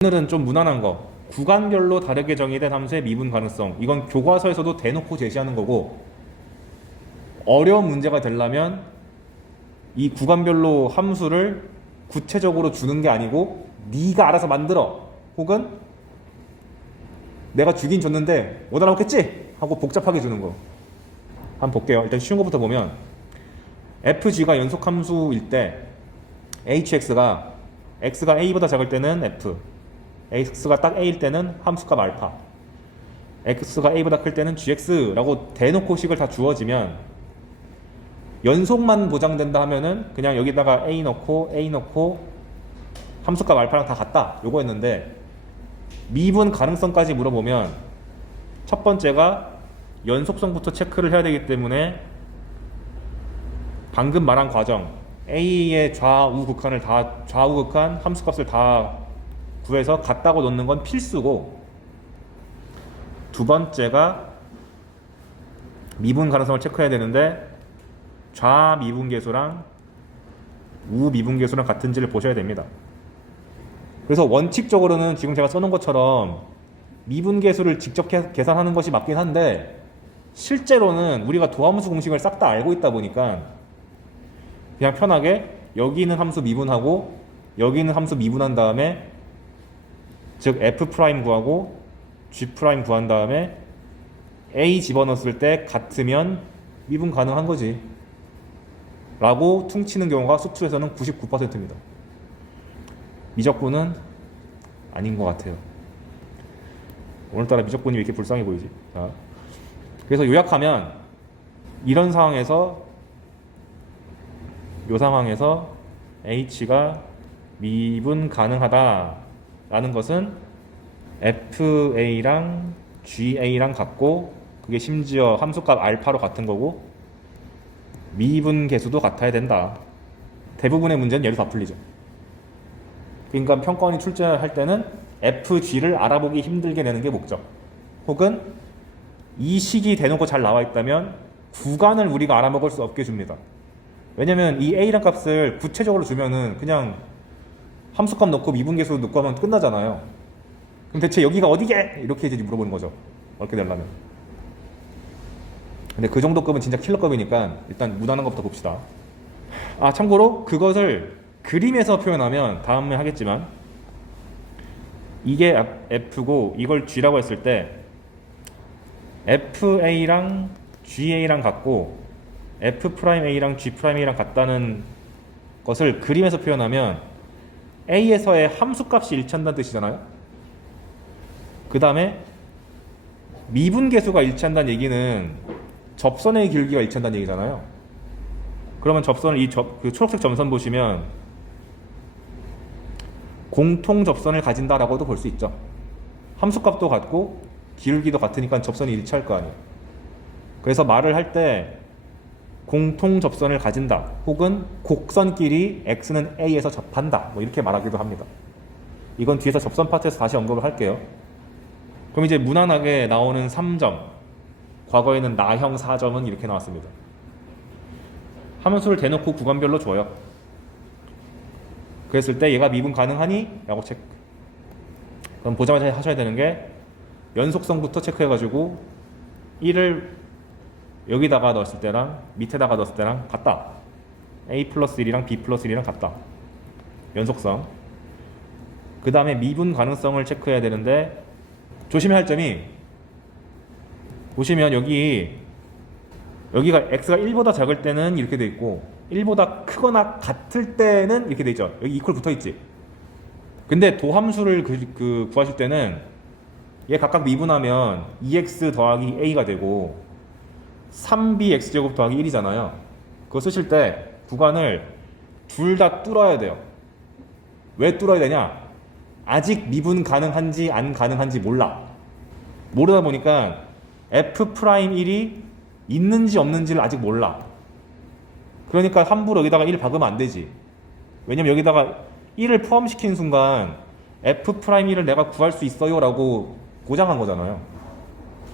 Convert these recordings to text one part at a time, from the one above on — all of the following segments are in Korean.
오늘은 좀 무난한 거, 구간별로 다르게 정의된 함수의 미분 가능성. 이건 교과서에서도 대놓고 제시하는 거고, 어려운 문제가 되려면 이 구간별로 함수를 구체적으로 주는 게 아니고 네가 알아서 만들어, 혹은 내가 주긴 줬는데 못 알아먹겠지? 하고 복잡하게 주는 거. 한번 볼게요. 일단 쉬운 것부터 보면 fg가 연속함수일 때 hx가 x가 a보다 작을 때는 f, x가 딱 a일 때는 함수값 알파, x가 a보다 클 때는 gx라고 대놓고 식을 다 주어지면 연속만 보장된다 하면은 그냥 여기다가 a 넣고 함수값 알파랑 다 같다 요거였는데, 미분 가능성까지 물어보면 첫 번째가 연속성부터 체크를 해야 되기 때문에 방금 말한 과정 a의 좌우 극한을 다 좌우 극한 함수값을 다 구해서 같다고 놓는 건 필수고, 두 번째가 미분 가능성을 체크해야 되는데 좌미분계수랑 우미분계수랑 같은지를 보셔야 됩니다. 그래서 원칙적으로는 지금 제가 써놓은 것처럼 미분계수를 직접 계산하는 것이 맞긴 한데, 실제로는 우리가 도함수 공식을 싹 다 알고 있다 보니까 그냥 편하게 여기 있는 함수 미분하고 여기 있는 함수 미분한 다음에, 즉 f' 구하고 g' 구한 다음에 a 집어넣었을 때 같으면 미분 가능한 거지 라고 퉁치는 경우가 수투에서는 99%입니다. 미적분은 아닌 것 같아요. 오늘따라 미적분이 왜 이렇게 불쌍해 보이지? 자, 그래서 요약하면 이런 상황에서, 이 상황에서 h가 미분 가능하다 라는 것은 fa랑 ga랑 같고, 그게 심지어 함수값 알파로 같은 거고, 미분 계수도 같아야 된다. 대부분의 문제는 얘로 다 풀리죠. 그러니까 평가원이 출제할 때는 fg를 알아보기 힘들게 내는 게 목적, 혹은 이 식이 대놓고 잘 나와 있다면 구간을 우리가 알아먹을 수 없게 줍니다. 왜냐면 이 a란 값을 구체적으로 주면은 그냥 함수값 넣고 미분계수 넣고 하면 끝나잖아요. 그럼 대체 여기가 어디게? 이렇게 이제 물어보는 거죠, 어렵게 되려면. 근데 그 정도 급은 진짜 킬러급이니까 일단 무난한 것부터 봅시다. 아, 참고로 그것을 그림에서 표현하면 다음에 하겠지만, 이게 f고 이걸 g라고 했을 때 fa랑 ga랑 같고 f'a랑 g'a랑 같다는 것을 그림에서 표현하면 a에서의 함수값이 일치한다는 뜻이잖아요. 그 다음에 미분계수가 일치한다는 얘기는 접선의 길기가 일치한다는 얘기잖아요. 그러면 접선을 그 초록색 점선 보시면 공통 접선을 가진다라고도 볼 수 있죠. 함수값도 같고 기울기도 같으니까 접선이 일치할 거 아니에요. 그래서 말을 할 때 공통 접선을 가진다, 혹은 곡선끼리 x는 a에서 접한다, 뭐 이렇게 말하기도 합니다. 이건 뒤에서 접선 파트에서 다시 언급을 할게요. 그럼 이제 무난하게 나오는 3점, 과거에는 나형 4점은 이렇게 나왔습니다. 함수를 대놓고 구간별로 줘요. 그랬을 때 얘가 미분 가능하니? 라고 체크. 그럼 보자마자 하셔야 되는 게 연속성부터 체크해가지고 1을 여기다가 넣었을 때랑 밑에다가 넣었을 때랑 같다. a 플러스 1이랑 b 플러스 1이랑 같다. 연속성. 그 다음에 미분 가능성을 체크해야 되는데, 조심해야 할 점이, 보시면 여기가 x가 1보다 작을 때는 이렇게 돼 있고 1보다 크거나 같을 때는 이렇게 돼 있죠. 여기 이퀄 붙어 있지. 근데 도함수를 구하실 때는 얘 각각 미분하면 2x 더하기 a가 되고 3bx제곱 더하기 1이잖아요. 그거 쓰실 때 구간을 둘 다 뚫어야 돼요. 왜 뚫어야 되냐? 아직 미분 가능한지 안 가능한지 몰라. 모르다 보니까 f'1이 있는지 없는지를 아직 몰라. 그러니까 함부로 여기다가 1 박으면 안 되지. 왜냐면 여기다가 1을 포함시킨 순간 f'1을 내가 구할 수 있어요 라고 보장한 거잖아요.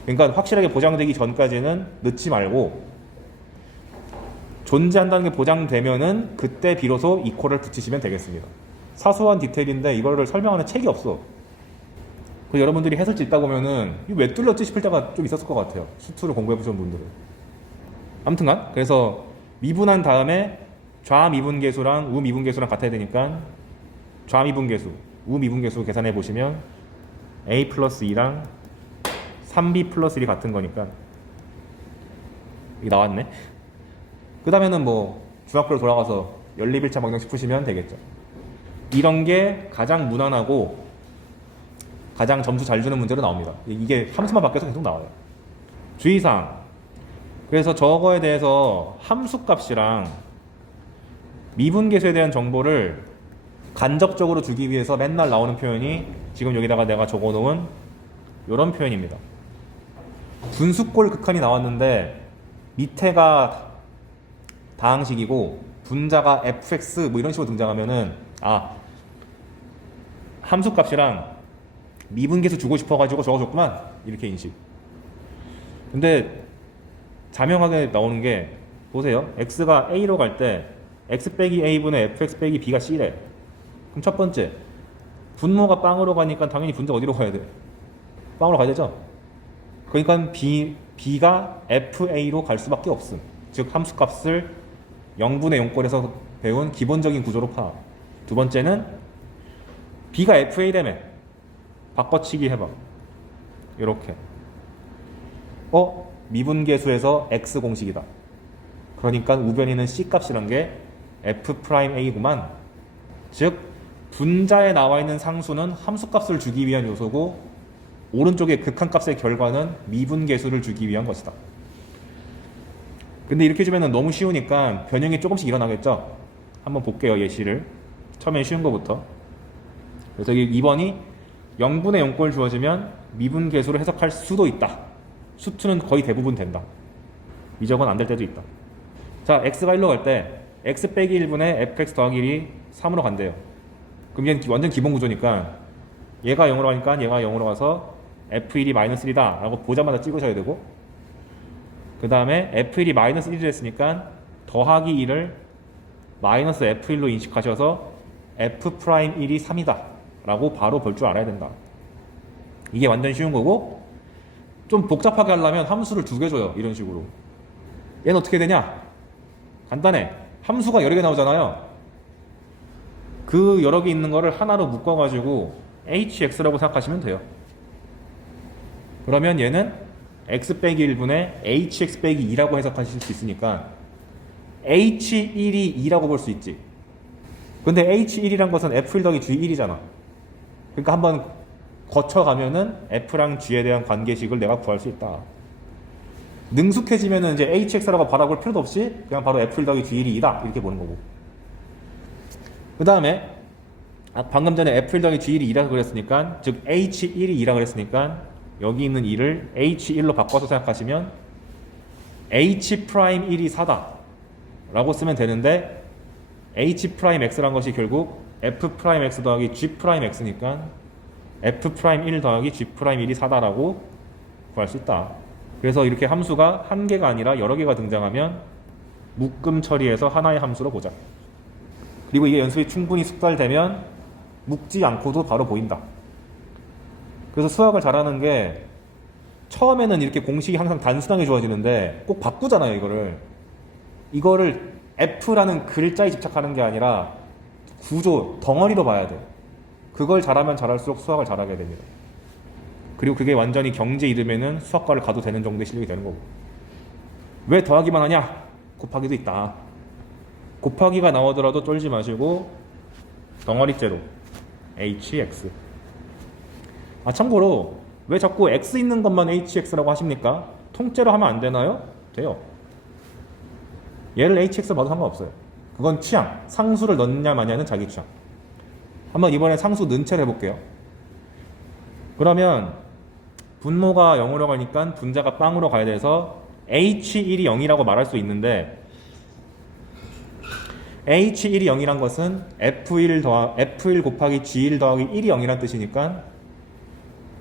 그러니까 확실하게 보장되기 전까지는 넣지 말고, 존재한다는 게 보장되면은 그때 비로소 이퀄을 붙이시면 되겠습니다. 사소한 디테일인데 이거를 설명하는 책이 없어. 그 여러분들이 해설지 읽다 보면은 이거 왜 뚫렸지 싶을 때가 좀 있었을 것 같아요. 수투를 공부해 보신 분들은. 아무튼간 그래서 미분한 다음에 좌미분계수랑 우미분계수랑 같아야 되니까 좌미분계수, 우미분계수 계산해 보시면 a 플러스 2랑 3b 플러스 1이 같은 거니까 이게 나왔네. 그 다음에는 뭐 중학교로 돌아가서 연립일차 방정식 푸시면 되겠죠. 이런 게 가장 무난하고 가장 점수 잘 주는 문제로 나옵니다. 이게 함수만 바뀌어서 계속 나와요. 주의사항. 그래서 저거에 대해서 함수값이랑 미분계수에 대한 정보를 간접적으로 주기 위해서 맨날 나오는 표현이 지금 여기다가 내가 적어놓은 이런 표현입니다. 분수꼴 극한이 나왔는데 밑에가 다항식이고 분자가 fx 뭐 이런 식으로 등장하면은 함수값이랑 미분계수 주고 싶어가지고 적어줬구만 이렇게 인식. 근데 자명하게 나오는 게 보세요. x가 a로 갈 때 x 빼기 a분의 fx 빼기 b가 c래. 그럼 첫 번째 분모가 빵으로 가니까 당연히 분자 어디로 가야 돼? 빵으로 가야 되죠? 그러니까 b가 fa로 갈 수밖에 없음. 즉 함수값을 0분의 0꼴에서 배운 기본적인 구조로 파. 두 번째는 b가 fa라며 바꿔치기 해봐. 이렇게 미분계수에서 x 공식이다. 그러니까 우변이는 c 값이란 게 f'a구만. 즉 분자에 나와 있는 상수는 함수값을 주기 위한 요소고 오른쪽의 극한값의 결과는 미분계수를 주기 위한 것이다. 근데 이렇게 주면 너무 쉬우니까 변형이 조금씩 일어나겠죠. 한번 볼게요. 예시를. 처음엔 쉬운 거부터. 그래서 2번이 0분의 0꼴 주어지면 미분계수를 해석할 수도 있다. 수투는 거의 대부분 된다. 미적은 안 될 때도 있다. 자, x가 1로 갈 때 x 빼기 1분의 fx 더하기 1이 3으로 간대요. 그럼 얘는 완전 기본 구조니까 얘가 0으로 가니까 얘가 0으로 가서 f1이 마이너스 1이다 라고 보자마자 찍으셔야 되고, 그 다음에 f1이 마이너스 1을 했으니까 더하기 1을 마이너스 f1로 인식하셔서 f'1이 3이다 라고 바로 볼 줄 알아야 된다. 이게 완전 쉬운 거고, 좀 복잡하게 하려면 함수를 2개 줘요. 이런 식으로. 얘는 어떻게 되냐? 간단해. 함수가 여러 개 나오잖아요. 그 여러 개 있는 거를 하나로 묶어가지고 hx라고 생각하시면 돼요. 그러면 얘는 x 빼기 1분의 hx 빼기 2라고 해석하실 수 있으니까 h1이 2라고 볼 수 있지. 근데 h1이란 것은 f1 더하기 g1이잖아. 그러니까 한번 거쳐가면은 f랑 g에 대한 관계식을 내가 구할 수 있다. 능숙해지면은 이제 hx라고 바라볼 필요도 없이 그냥 바로 f1 더하기 g1이 2다 이렇게 보는 거고. 그 다음에 방금 전에 f1 더하기 g1이 2라고 그랬으니까, 즉 h1이 2라고 그랬으니까 여기 있는 2를 h1로 바꿔서 생각하시면 h'1이 4다 라고 쓰면 되는데, h'x란 것이 결국 f'x 더하기 g'x니까 f'1 더하기 g'1이 4다라고 구할 수 있다. 그래서 이렇게 함수가 한 개가 아니라 여러 개가 등장하면 묶음 처리해서 하나의 함수로 보자. 그리고 이게 연습이 충분히 숙달되면 묶지 않고도 바로 보인다. 그래서 수학을 잘하는 게 처음에는 이렇게 공식이 항상 단순하게 주어지는데 꼭 바꾸잖아요. 이거를 F라는 글자에 집착하는 게 아니라 구조, 덩어리로 봐야 돼. 그걸 잘하면 잘할수록 수학을 잘하게 됩니다. 그리고 그게 완전히 경제 이름에는 수학과를 가도 되는 정도의 실력이 되는 거고. 왜 더하기만 하냐? 곱하기도 있다. 곱하기가 나오더라도 쫄지 마시고 덩어리째로 hx. 참고로 왜 자꾸 x 있는 것만 hx라고 하십니까? 통째로 하면 안 되나요? 돼요. 얘를 hx로 봐도 상관없어요. 그건 취향. 상수를 넣느냐 마냐는 자기 취향. 한번 이번에 상수 넣은 채를 해볼게요. 그러면 분모가 0으로 가니까 분자가 빵으로 가야 돼서 h1이 0이라고 말할 수 있는데, h1이 0이란 것은 f1 곱하기 g1 더하기 1이 0이란 뜻이니까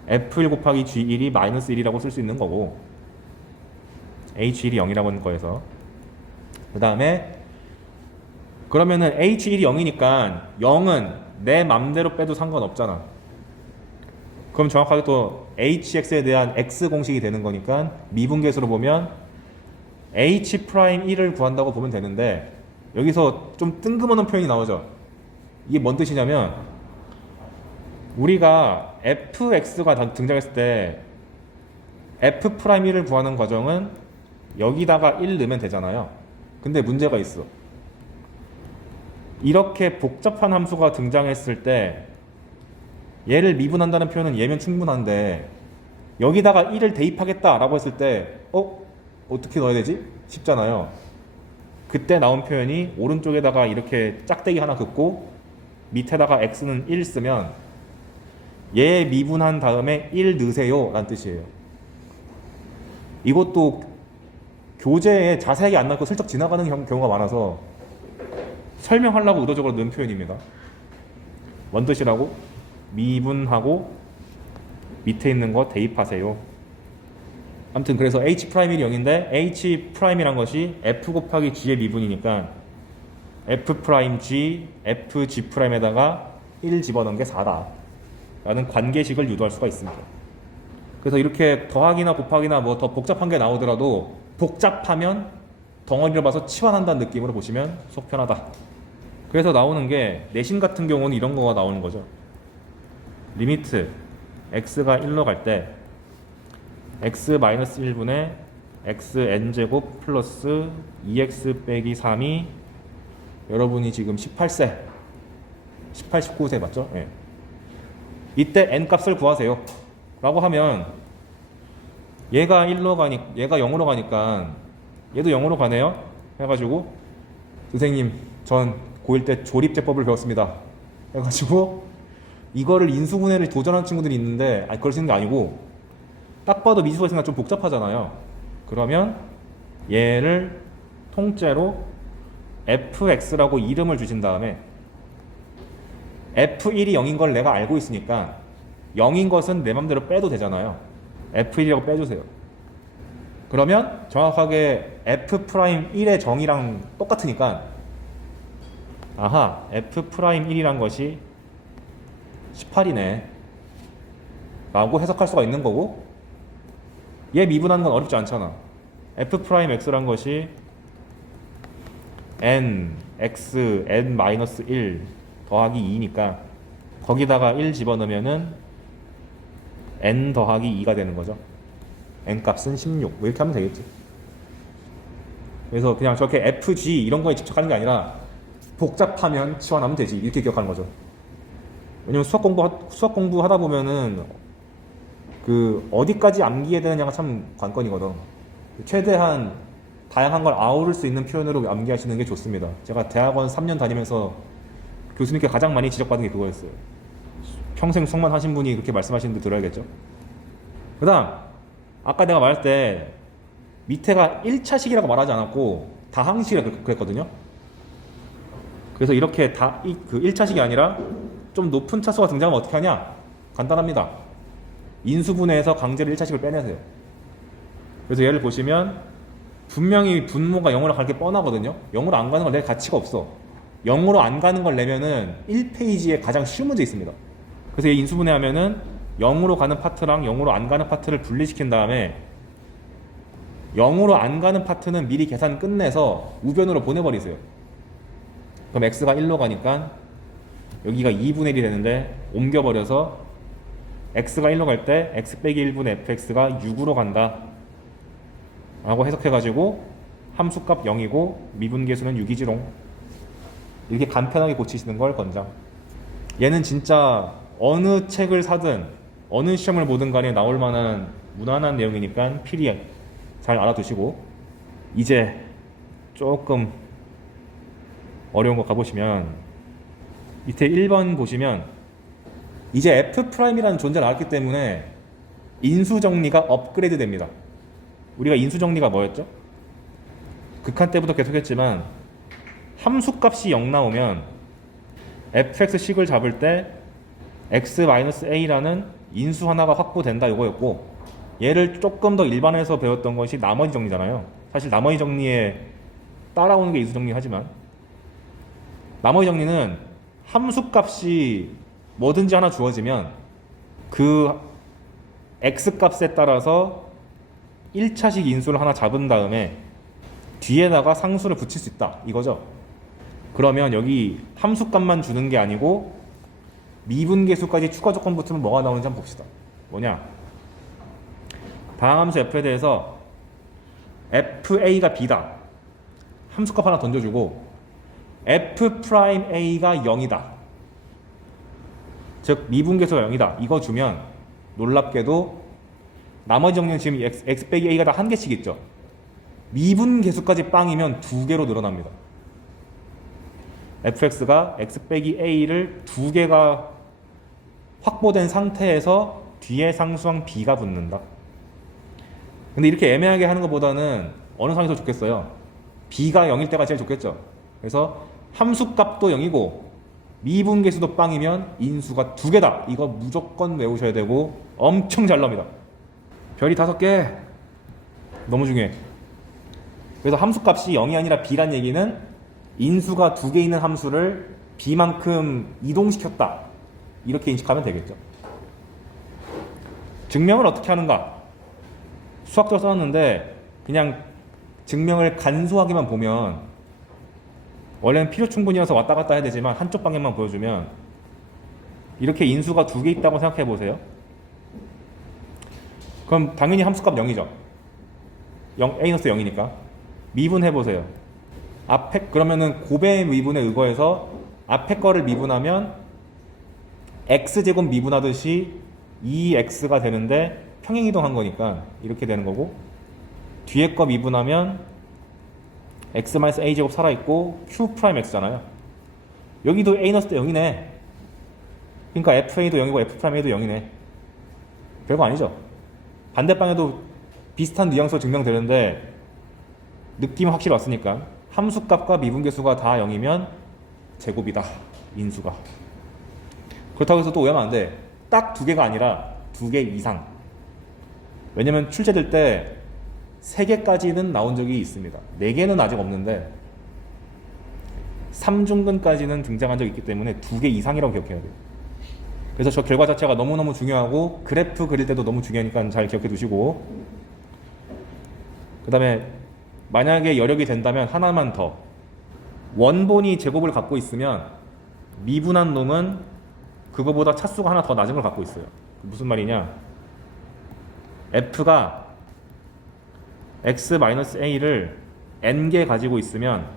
f1 곱하기 g1이 마이너스 1이라고 쓸 수 있는 거고, h1이 0이라고 하는 거에서. 그 다음에 그러면은 h1이 0이니까 0은 내 맘대로 빼도 상관없잖아. 그럼 정확하게 또 hx에 대한 x 공식이 되는 거니까 미분계수로 보면 h'1을 구한다고 보면 되는데, 여기서 좀 뜬금없는 표현이 나오죠. 이게 뭔 뜻이냐면, 우리가 fx가 등장했을 때 f'1을 구하는 과정은 여기다가 1 넣으면 되잖아요. 근데 문제가 있어. 이렇게 복잡한 함수가 등장했을 때 얘를 미분한다는 표현은 얘면 충분한데, 여기다가 1을 대입하겠다라고 했을 때 어떻게 넣어야 되지? 쉽잖아요. 그때 나온 표현이 오른쪽에다가 이렇게 짝대기 하나 긋고 밑에다가 x는 1 쓰면 얘 미분한 다음에 1 넣으세요 라는 뜻이에요. 이것도 교재에 자세하게 안 나오고 슬쩍 지나가는 경우가 많아서 설명하려고 의도적으로 넣은 표현입니다. 뭔 뜻이라고? 미분하고 밑에 있는 거 대입하세요. 아무튼 그래서 H'이 0인데 H'이란 것이 F 곱하기 G의 미분이니까 F'G, FG'에다가 1 집어넣은 게 4다 라는 관계식을 유도할 수가 있습니다. 그래서 이렇게 더하기나 곱하기나 뭐 더 복잡한 게 나오더라도 복잡하면 덩어리를 봐서 치환한다는 느낌으로 보시면 속 편하다. 그래서 나오는 게 내신 같은 경우는 이런 거가 나오는 거죠. 리미트 x가 1로 갈 때 x-1분의 xn제곱 플러스 2x 빼기 3이 여러분이 지금 18세 19세 맞죠? 예. 이때 n 값을 구하세요 라고 하면 얘가 1로 얘가 0으로 가니까 얘도 0으로 가네요 해가지고 선생님 전 고1 때 조립제법을 배웠습니다 해가지고 이거를 인수분해를 도전하는 친구들이 있는데 그럴 수 있는 게 아니고, 딱 봐도 미수가 있으니까 좀 복잡하잖아요. 그러면 얘를 통째로 fx라고 이름을 주신 다음에 f1이 0인 걸 내가 알고 있으니까 0인 것은 내 맘대로 빼도 되잖아요. f1이라고 빼주세요. 그러면 정확하게 f'1의 정의랑 똑같으니까 아하, f'1이란 것이 18이네 라고 해석할 수가 있는 거고, 얘 미분하는 건 어렵지 않잖아. f'x란 것이 n, x, n-1 더하기 2니까 거기다가 1 집어넣으면은 n 더하기 2가 되는 거죠. n 값은 16 뭐 이렇게 하면 되겠지. 그래서 그냥 저렇게 fg 이런 거에 집착하는 게 아니라 복잡하면 치환하면 되지 이렇게 기억하는 거죠. 왜냐면 수학 공부 하다 보면은 그 어디까지 암기해야 되느냐가 참 관건이거든. 최대한 다양한 걸 아우를 수 있는 표현으로 암기하시는 게 좋습니다. 제가 대학원 3년 다니면서 교수님께 가장 많이 지적받은 게 그거였어요. 평생 수학만 하신 분이 그렇게 말씀하시는 데 들어야겠죠. 그 다음 아까 내가 말할 때 밑에가 1차식이라고 말하지 않았고 다항식이라고 그랬거든요. 그래서 이렇게 그 1차식이 아니라 좀 높은 차수가 등장하면 어떻게 하냐? 간단합니다. 인수분해에서 강제로 1차식을 빼내세요. 그래서 얘를 보시면 분명히 분모가 0으로 갈 게 뻔하거든요. 0으로 안 가는 걸 낼 가치가 없어. 0으로 안 가는 걸 내면은 1페이지에 가장 쉬운 문제 있습니다. 그래서 얘 인수분해하면은 0으로 가는 파트랑 0으로 안 가는 파트를 분리시킨 다음에 0으로 안 가는 파트는 미리 계산 끝내서 우변으로 보내버리세요. 그럼 x가 1로 가니까 여기가 2분의 1이 되는데 옮겨버려서 x가 1로 갈 때 x 빼기 1분의 fx가 6으로 간다 라고 해석해가지고 함수값 0이고 미분계수는 6이지롱 이렇게 간편하게 고치시는 걸 권장. 얘는 진짜 어느 책을 사든 어느 시험을 보든 간에 나올 만한 무난한 내용이니까 필히 잘 알아두시고, 이제 조금 어려운 거 가보시면 밑에 1번 보시면 이제 F'이라는 존재가 나왔기 때문에 인수정리가 업그레이드 됩니다. 우리가 인수정리가 뭐였죠? 극한 때부터 계속했지만 함수값이 0 나오면 fx식을 잡을 때 x-a라는 인수 하나가 확보된다 이거였고, 얘를 조금 더 일반에서 배웠던 것이 나머지 정리잖아요. 사실 나머지 정리에 따라오는 게 인수정리 하지만 나머지 정리는 함수값이 뭐든지 하나 주어지면 그 x값에 따라서 1차식 인수를 하나 잡은 다음에 뒤에다가 상수를 붙일 수 있다 이거죠. 그러면 여기 함수값만 주는 게 아니고 미분계수까지 추가 조건 붙으면 뭐가 나오는지 한번 봅시다. 뭐냐, 다항함수 f에 대해서 fa가 b다 함수값 하나 던져주고 f'a가 0이다 즉 미분계수가 0이다 이거 주면 놀랍게도 나머지 정리는 지금 x 빼기 a가 다 한 개씩 있죠. 미분계수까지 빵이면 두 개로 늘어납니다. fx가 x 빼기 a를 두 개가 확보된 상태에서 뒤에 상수항 b가 붙는다. 근데 이렇게 애매하게 하는 것보다는 어느 상황이 더 좋겠어요? b가 0일 때가 제일 좋겠죠. 그래서 함수값도 0이고 미분계수도 빵이면 인수가 두 개다. 이거 무조건 외우셔야 되고 엄청 잘 나옵니다. 별이 5개. 너무 중요해. 그래서 함수값이 0이 아니라 b란 얘기는 인수가 두 개 있는 함수를 b만큼 이동시켰다. 이렇게 인식하면 되겠죠. 증명을 어떻게 하는가? 수학적으로 써놨는데 그냥 증명을 간소하게만 보면 원래는 필요 충분이어서 왔다 갔다 해야 되지만 한쪽 방향만 보여주면 이렇게 인수가 두 개 있다고 생각해 보세요. 그럼 당연히 함수값 0이죠. A-0이니까 미분해 보세요. 앞에 그러면은 곱의 미분에 의거해서 앞에 거를 미분하면 x제곱 미분하듯이 2x가 되는데 평행이동한 거니까 이렇게 되는 거고, 뒤에 거 미분하면 x-a제곱 살아있고 q'x잖아요. 여기도 a 넣었을 때 0이네. 그러니까 fa도 0이고 f'a도 0이네. 별거 아니죠. 반대방에도 비슷한 뉘앙스로 증명되는데 느낌 확실히 왔으니까 함수값과 미분계수가 다 0이면 제곱이다. 인수가. 그렇다고 해서 또 오해하면 안 돼. 딱 두 개가 아니라 두 개 이상. 왜냐면 출제될 때 3개까지는 나온 적이 있습니다. 4개는 아직 없는데 3중근까지는 등장한 적이 있기 때문에 2개 이상이라고 기억해야 돼요. 그래서 저 결과 자체가 너무너무 중요하고 그래프 그릴 때도 너무 중요하니까 잘 기억해 두시고, 그 다음에 만약에 여력이 된다면 하나만 더, 원본이 제곱을 갖고 있으면 미분한 놈은 그거보다 차수가 하나 더 낮은 걸 갖고 있어요. 무슨 말이냐, f가 x-a를 n개 가지고 있으면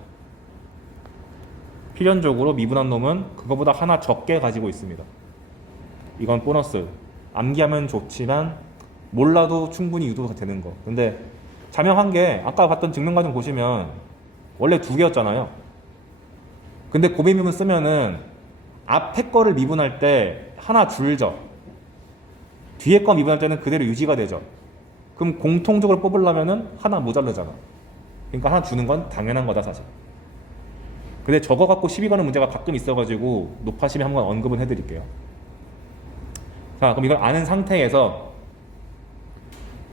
필연적으로 미분한 놈은 그거보다 하나 적게 가지고 있습니다. 이건 보너스. 암기하면 좋지만 몰라도 충분히 유도가 되는 거. 근데 자명한 게 아까 봤던 증명 과정 보시면 원래 2개였잖아요. 근데 곱의 미분 쓰면은 앞에 거를 미분할 때 하나 줄죠. 뒤에 거 미분할 때는 그대로 유지가 되죠. 그럼 공통적으로 뽑으려면은 하나 모자르잖아. 그러니까 하나 주는 건 당연한 거다 사실. 근데 저거 갖고 시비 거는 문제가 가끔 있어가지고 노파심에 한번 언급은 해드릴게요. 자, 그럼 이걸 아는 상태에서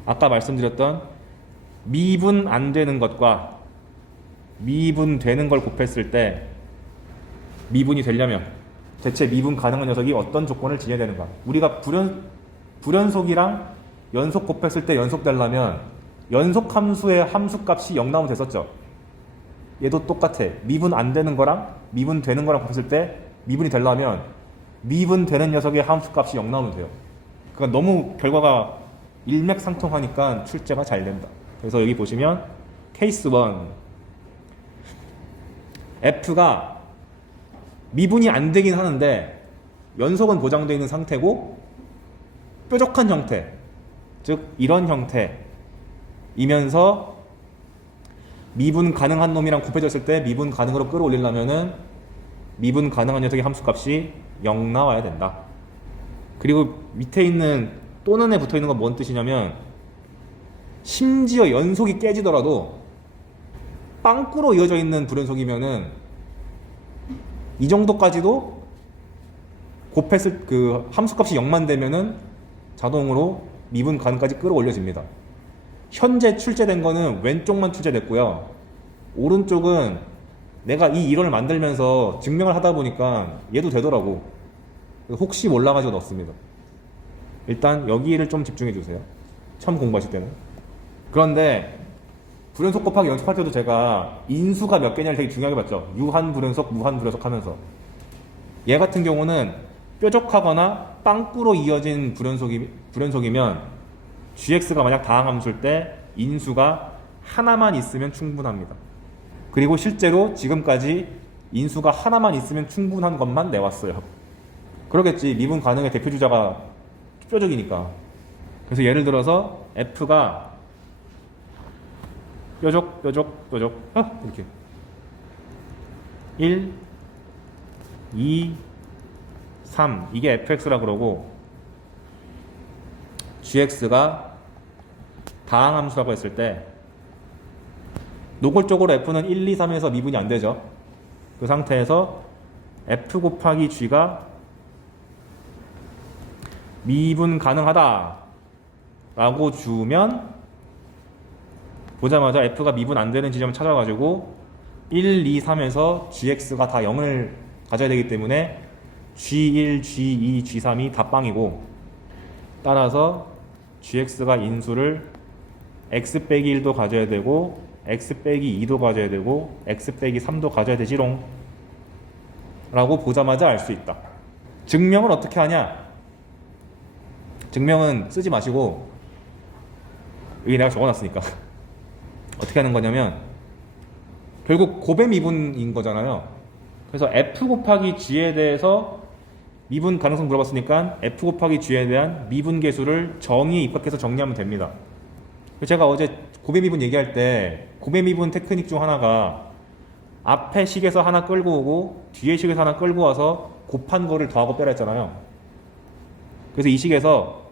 아까 말씀드렸던 미분 안 되는 것과 미분 되는 걸 곱했을 때 미분이 되려면 대체 미분 가능한 녀석이 어떤 조건을 지녀야 되는가? 우리가 불연속이랑 연속 곱했을 때 연속 되려면 연속 함수의 함수값이 0 나오면 됐었죠. 얘도 똑같아. 미분 안 되는 거랑 미분 되는 거랑 곱했을 때 미분이 되려면 미분 되는 녀석의 함수값이 0 나오면 돼요. 그러니까 너무 결과가 일맥상통하니까 출제가 잘 된다. 그래서 여기 보시면 케이스 1, f가 미분이 안 되긴 하는데 연속은 보장되어 있는 상태고 뾰족한 형태, 즉 이런 형태이면서 미분 가능한 놈이랑 곱해졌을 때 미분 가능으로 끌어올리려면은 미분 가능한 녀석의 함수값이 0 나와야 된다. 그리고 밑에 있는 또는에 붙어있는 건 뭔 뜻이냐면 심지어 연속이 깨지더라도 빵꾸로 이어져 있는 불연속이면은 이 정도까지도 곱했을 그 함수값이 0만 되면은 자동으로 미분 가능까지 끌어올려집니다. 현재 출제된 거는 왼쪽만 출제됐고요. 오른쪽은 내가 이 이론을 만들면서 증명을 하다 보니까 얘도 되더라고. 혹시 몰라가지고 넣습니다. 일단 여기를 좀 집중해 주세요. 처음 공부하실 때는. 그런데 불연속 곱하기 연습할 때도 제가 인수가 몇 개냐를 되게 중요하게 봤죠. 유한 불연속, 무한 불연속 하면서. 얘 같은 경우는 뾰족하거나 빵꾸로 이어진 불연속이면 gx가 만약 다항함수일 때 인수가 하나만 있으면 충분합니다. 그리고 실제로 지금까지 인수가 하나만 있으면 충분한 것만 내왔어요. 그러겠지. 미분 가능의 대표 주자가 뾰족이니까. 그래서 예를 들어서 f가 뾰족 이렇게 1, 2, 3 이게 fx라 그러고 gx가 다항함수라고 했을 때 노골적으로 f는 1, 2, 3에서 미분이 안 되죠. 그 상태에서 f 곱하기 g가 미분 가능하다 라고 주면 보자마자 f가 미분 안 되는 지점을 찾아가지고 1, 2, 3에서 gx가 다 0을 가져야 되기 때문에 g1, g2, g3이 다 빵이고 따라서 gx가 인수를 x 빼기 1도 가져야 되고 x 빼기 2도 가져야 되고 x 빼기 3도 가져야 되지롱 라고 보자마자 알 수 있다. 증명을 어떻게 하냐? 증명은 쓰지 마시고 여기 내가 적어놨으니까 어떻게 하는 거냐면 결국 곱의 미분인 거잖아요. 그래서 f 곱하기 g에 대해서 미분 가능성 물어봤으니까 f 곱하기 g에 대한 미분 계수를 정의에 입각해서 정리하면 됩니다. 제가 어제 곱의 미분 얘기할 때 곱의 미분 테크닉 중 하나가 앞에 식에서 하나 끌고 오고 뒤에 식에서 하나 끌고 와서 곱한 거를 더하고 빼라 했잖아요. 그래서 이 식에서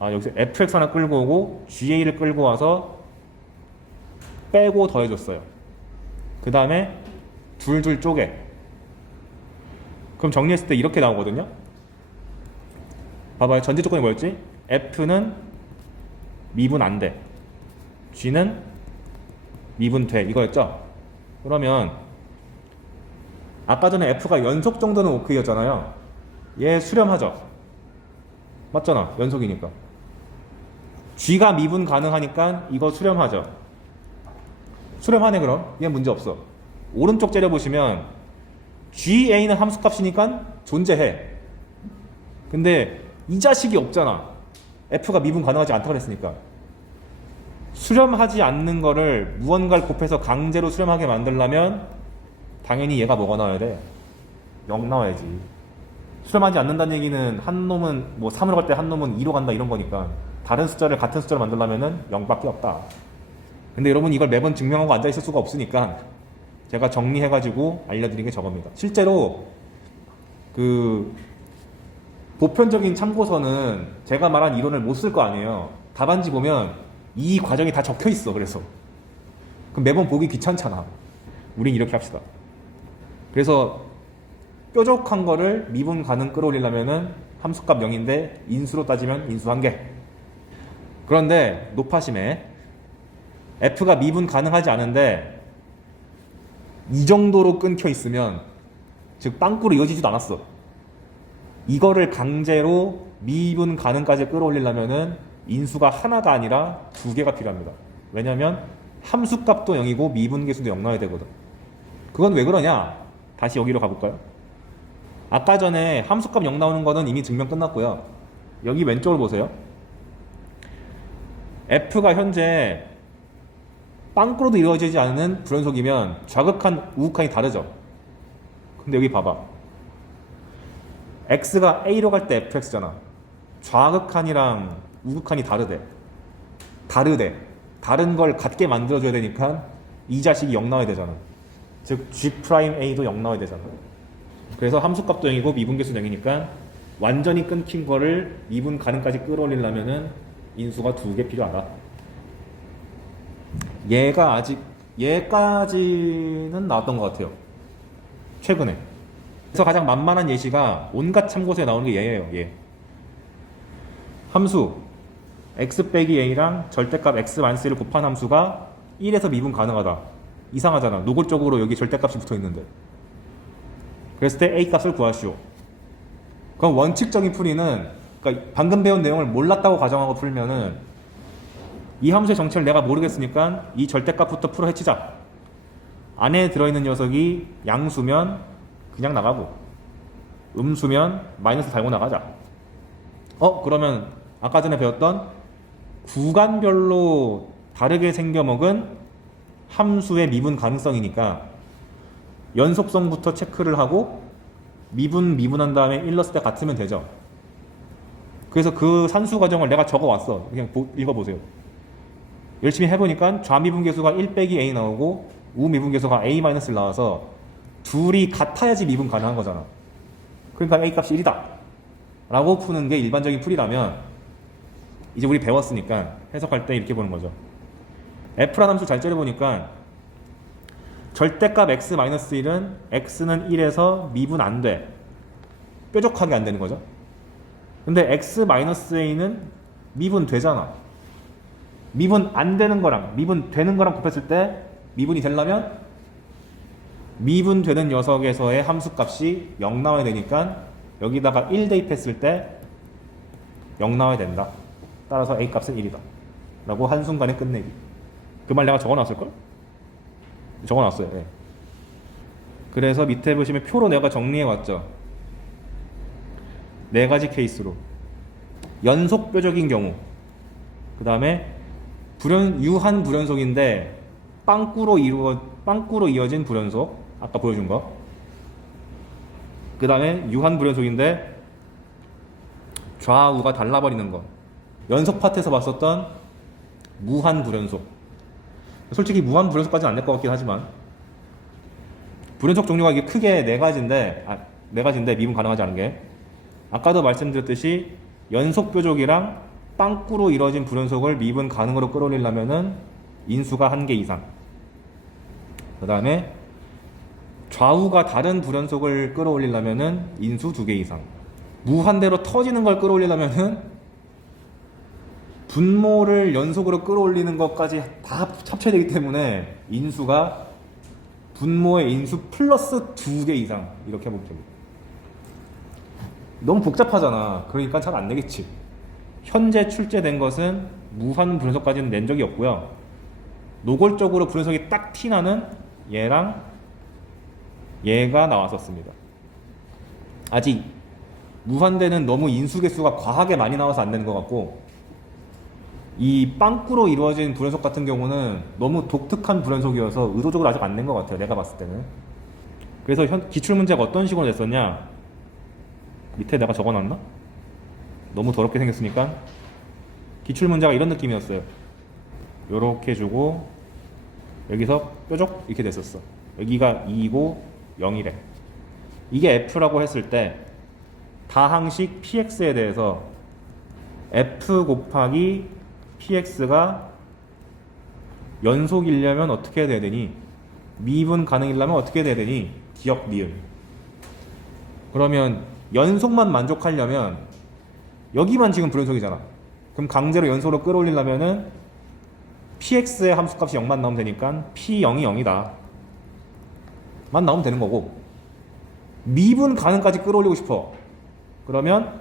여기서 fx 하나 끌고 오고 ga를 끌고 와서 빼고 더해줬어요. 그 다음에 둘 쪼개. 그럼 정리했을 때 이렇게 나오거든요. 봐봐요. 전제 조건이 뭐였지? f는 미분 안 돼. g는 미분 돼. 이거였죠? 그러면 아까 전에 f가 연속 정도는 오케이였잖아요. 얘 수렴하죠? 맞잖아. 연속이니까. g가 미분 가능하니까 이거 수렴하죠. 수렴하네 그럼. 얘 문제 없어. 오른쪽 째려보시면 ga는 함수값이니까 존재해. 근데 이 자식이 없잖아. f가 미분 가능하지 않다고 했으니까. 수렴하지 않는 거를 무언가를 곱해서 강제로 수렴하게 만들려면 당연히 얘가 뭐가 나와야 돼? 0 나와야지. 수렴하지 않는다는 얘기는 한 놈은 뭐 3으로 갈 때 한 놈은 2로 간다 이런 거니까 다른 숫자를 같은 숫자로 만들려면은 0밖에 없다. 근데 여러분 이걸 매번 증명하고 앉아있을 수가 없으니까 제가 정리해가지고 알려드린 게 저겁니다. 실제로 그 보편적인 참고서는 제가 말한 이론을 못 쓸 거 아니에요. 답안지 보면 이 과정이 다 적혀 있어. 그래서 그럼 매번 보기 귀찮잖아. 우린 이렇게 합시다. 그래서 뾰족한 거를 미분 가능 끌어올리려면은 함수값 0인데 인수로 따지면 인수 1개. 그런데 높아심에 f가 미분 가능하지 않은데 이 정도로 끊겨 있으면 즉 빵꾸로 이어지지도 않았어. 이거를 강제로 미분 가능까지 끌어올리려면은 인수가 하나가 아니라 2개가 필요합니다. 왜냐면 함수값도 0이고 미분계수도 0 나와야 되거든. 그건 왜 그러냐? 다시 여기로 가볼까요? 아까 전에 함수값 0 나오는 거는 이미 증명 끝났고요. 여기 왼쪽을 보세요. f가 현재 빵꾸로도 이루어지지 않는 불연속이면 좌극한, 우극한이 다르죠. 근데 여기 봐봐. x가 a로 갈 때 fx잖아. 좌극한이랑 우극한이 다르대. 다른 걸 같게 만들어줘야 되니까 이 자식이 0 나와야 되잖아. 즉 g'a도 0 나와야 되잖아. 그래서 함수값도 0이고 미분계수도 0이니까 완전히 끊긴 거를 미분 가능까지 끌어올리려면은 인수가 2개 필요하다. 얘가 아직 얘까지는 나왔던 것 같아요. 최근에. 그래서 가장 만만한 예시가 온갖 참고서에 나오는 게 얘예요. 얘. 함수 x 빼기 a랑 절대값 x-1를 곱한 함수가 1에서 미분 가능하다. 이상하잖아. 노골적으로 여기 절대값이 붙어있는데. 그랬을 때 A값을 구하시오. 그럼 원칙적인 풀이는, 그러니까 방금 배운 내용을 몰랐다고 가정하고 풀면은 이 함수의 정체를 내가 모르겠으니까 이 절대값부터 풀어 헤치자. 안에 들어있는 녀석이 양수면 그냥 나가고 음수면 마이너스 달고 나가자. 그러면 아까 전에 배웠던 구간별로 다르게 생겨먹은 함수의 미분 가능성이니까 연속성부터 체크를 하고 미분한 다음에 1 넣었을 때 같으면 되죠. 그래서 그 산수 과정을 내가 적어왔어. 그냥 읽어보세요. 열심히 해보니까 좌미분계수가 1 빼기 a 나오고 우미분계수가 a-1 나와서 둘이 같아야지 미분 가능한 거잖아. 그러니까 a 값이 1이다 라고 푸는 게 일반적인 풀이라면, 이제 우리 배웠으니까 해석할 때 이렇게 보는 거죠. f라는 함수 잘 째려보니까 절대값 x-1은 x는 1에서 미분 안 돼. 뾰족하게 안 되는 거죠. 근데 x-a는 미분 되잖아. 미분 안 되는 거랑 미분 되는 거랑 곱했을 때 미분이 되려면 미분 되는 녀석에서의 함수값이 0 나와야 되니까 여기다가 1 대입했을 때 0 나와야 된다. 따라서 a 값은 1이다 라고 한순간에 끝내기. 그 말 내가 적어놨을걸? 적어놨어요. 예. 그래서 밑에 보시면 표로 내가 정리해왔죠. 4가지 케이스로 연속 뾰족인 경우, 그 다음에 유한 불연속인데 빵꾸로 이어진 불연속, 아까 보여준 거. 그 다음에 유한 불연속인데 좌우가 달라버리는 거. 연속 파트에서 봤었던 무한 불연속. 솔직히 무한 불연속까지는 안 될 것 같긴 하지만 불연속 종류가 이게 크게 4가지인데 미분 가능하지 않은 게, 아까도 말씀드렸듯이 연속 뾰족이랑 빵꾸로 이루어진 불연속을 미분 가능으로 끌어올리려면은 인수가 1개 이상, 그 다음에 좌우가 다른 불연속을 끌어올리려면은 인수 2개 이상, 무한대로 터지는 걸 끌어올리려면은 분모를 연속으로 끌어올리는 것까지 다 합쳐야 되기 때문에 인수가 분모의 인수 플러스 2개 이상, 이렇게 보면 됩니다. 너무 복잡하잖아. 그러니까 잘 안 되겠지. 현재 출제된 것은 무한 불연속까지는 낸 적이 없고요. 노골적으로 불연속이 딱 티나는 얘랑 얘가 나왔었습니다. 아직 무한대는 너무 인수개수가 과하게 많이 나와서 안 되는 것 같고, 이 빵꾸로 이루어진 불연속 같은 경우는 너무 독특한 불연속이어서 의도적으로 아직 안 낸 것 같아요. 내가 봤을 때는. 그래서 기출문제가 어떤 식으로 냈었냐, 밑에 내가 적어놨나? 너무 더럽게 생겼으니까. 기출문제가 이런 느낌이었어요. 요렇게 주고 여기서 뾰족 이렇게 됐었어. 여기가 2이고 0이래. 이게 F라고 했을 때 다항식 PX에 대해서 F 곱하기 PX가 연속이려면 어떻게 해야 되니? 미분 가능이려면 어떻게 해야 되니? 기억 니을. 그러면 연속만 만족하려면 여기만 지금 불연속이잖아. 그럼 강제로 연속으로 끌어올리려면은 PX의 함수값이 0만 나오면 되니까 P0이 0이다 만 나오면 되는 거고, 미분 가능까지 끌어올리고 싶어. 그러면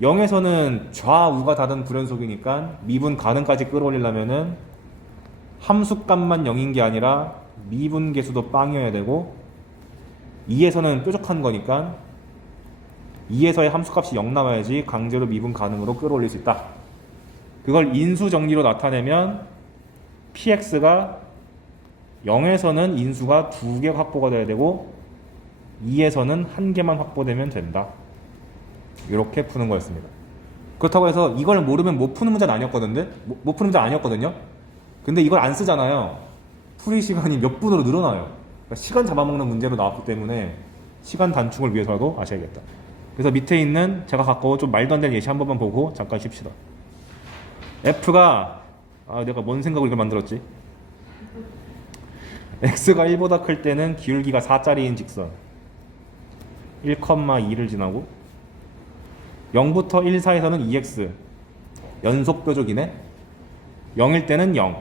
0에서는 좌우가 다른 불연속이니까 미분 가능까지 끌어올리려면은 함수값만 0인 게 아니라 미분 계수도 빵이어야 되고, 2에서는 뾰족한 거니까 2에서의 함수값이 0 나와야지 강제로 미분 가능으로 끌어올릴 수 있다. 그걸 인수 정리로 나타내면 PX가 0에서는 인수가 2개 확보가 돼야 되고 2에서는 1개만 확보되면 된다. 이렇게 푸는 거였습니다. 그렇다고 해서 이걸 모르면 못 푸는 문제는 아니었거든요. 못 푸는 문제 아니었거든요. 근데 이걸 안 쓰잖아요. 풀이 시간이 몇 분으로 늘어나요. 그러니까 시간 잡아먹는 문제로 나왔기 때문에 시간 단축을 위해서라도 아셔야겠다. 그래서 밑에 있는 제가 갖고 온 좀 말도 안 되는 예시 한 번만 보고 잠깐 쉽시다. F가 내가 뭔 생각으로 이걸 만들었지? X가 1보다 클 때는 기울기가 4짜리인 직선 1,2를 지나고 0부터 1 사이에서는 2x 연속 뾰족이네. 0일 때는 0,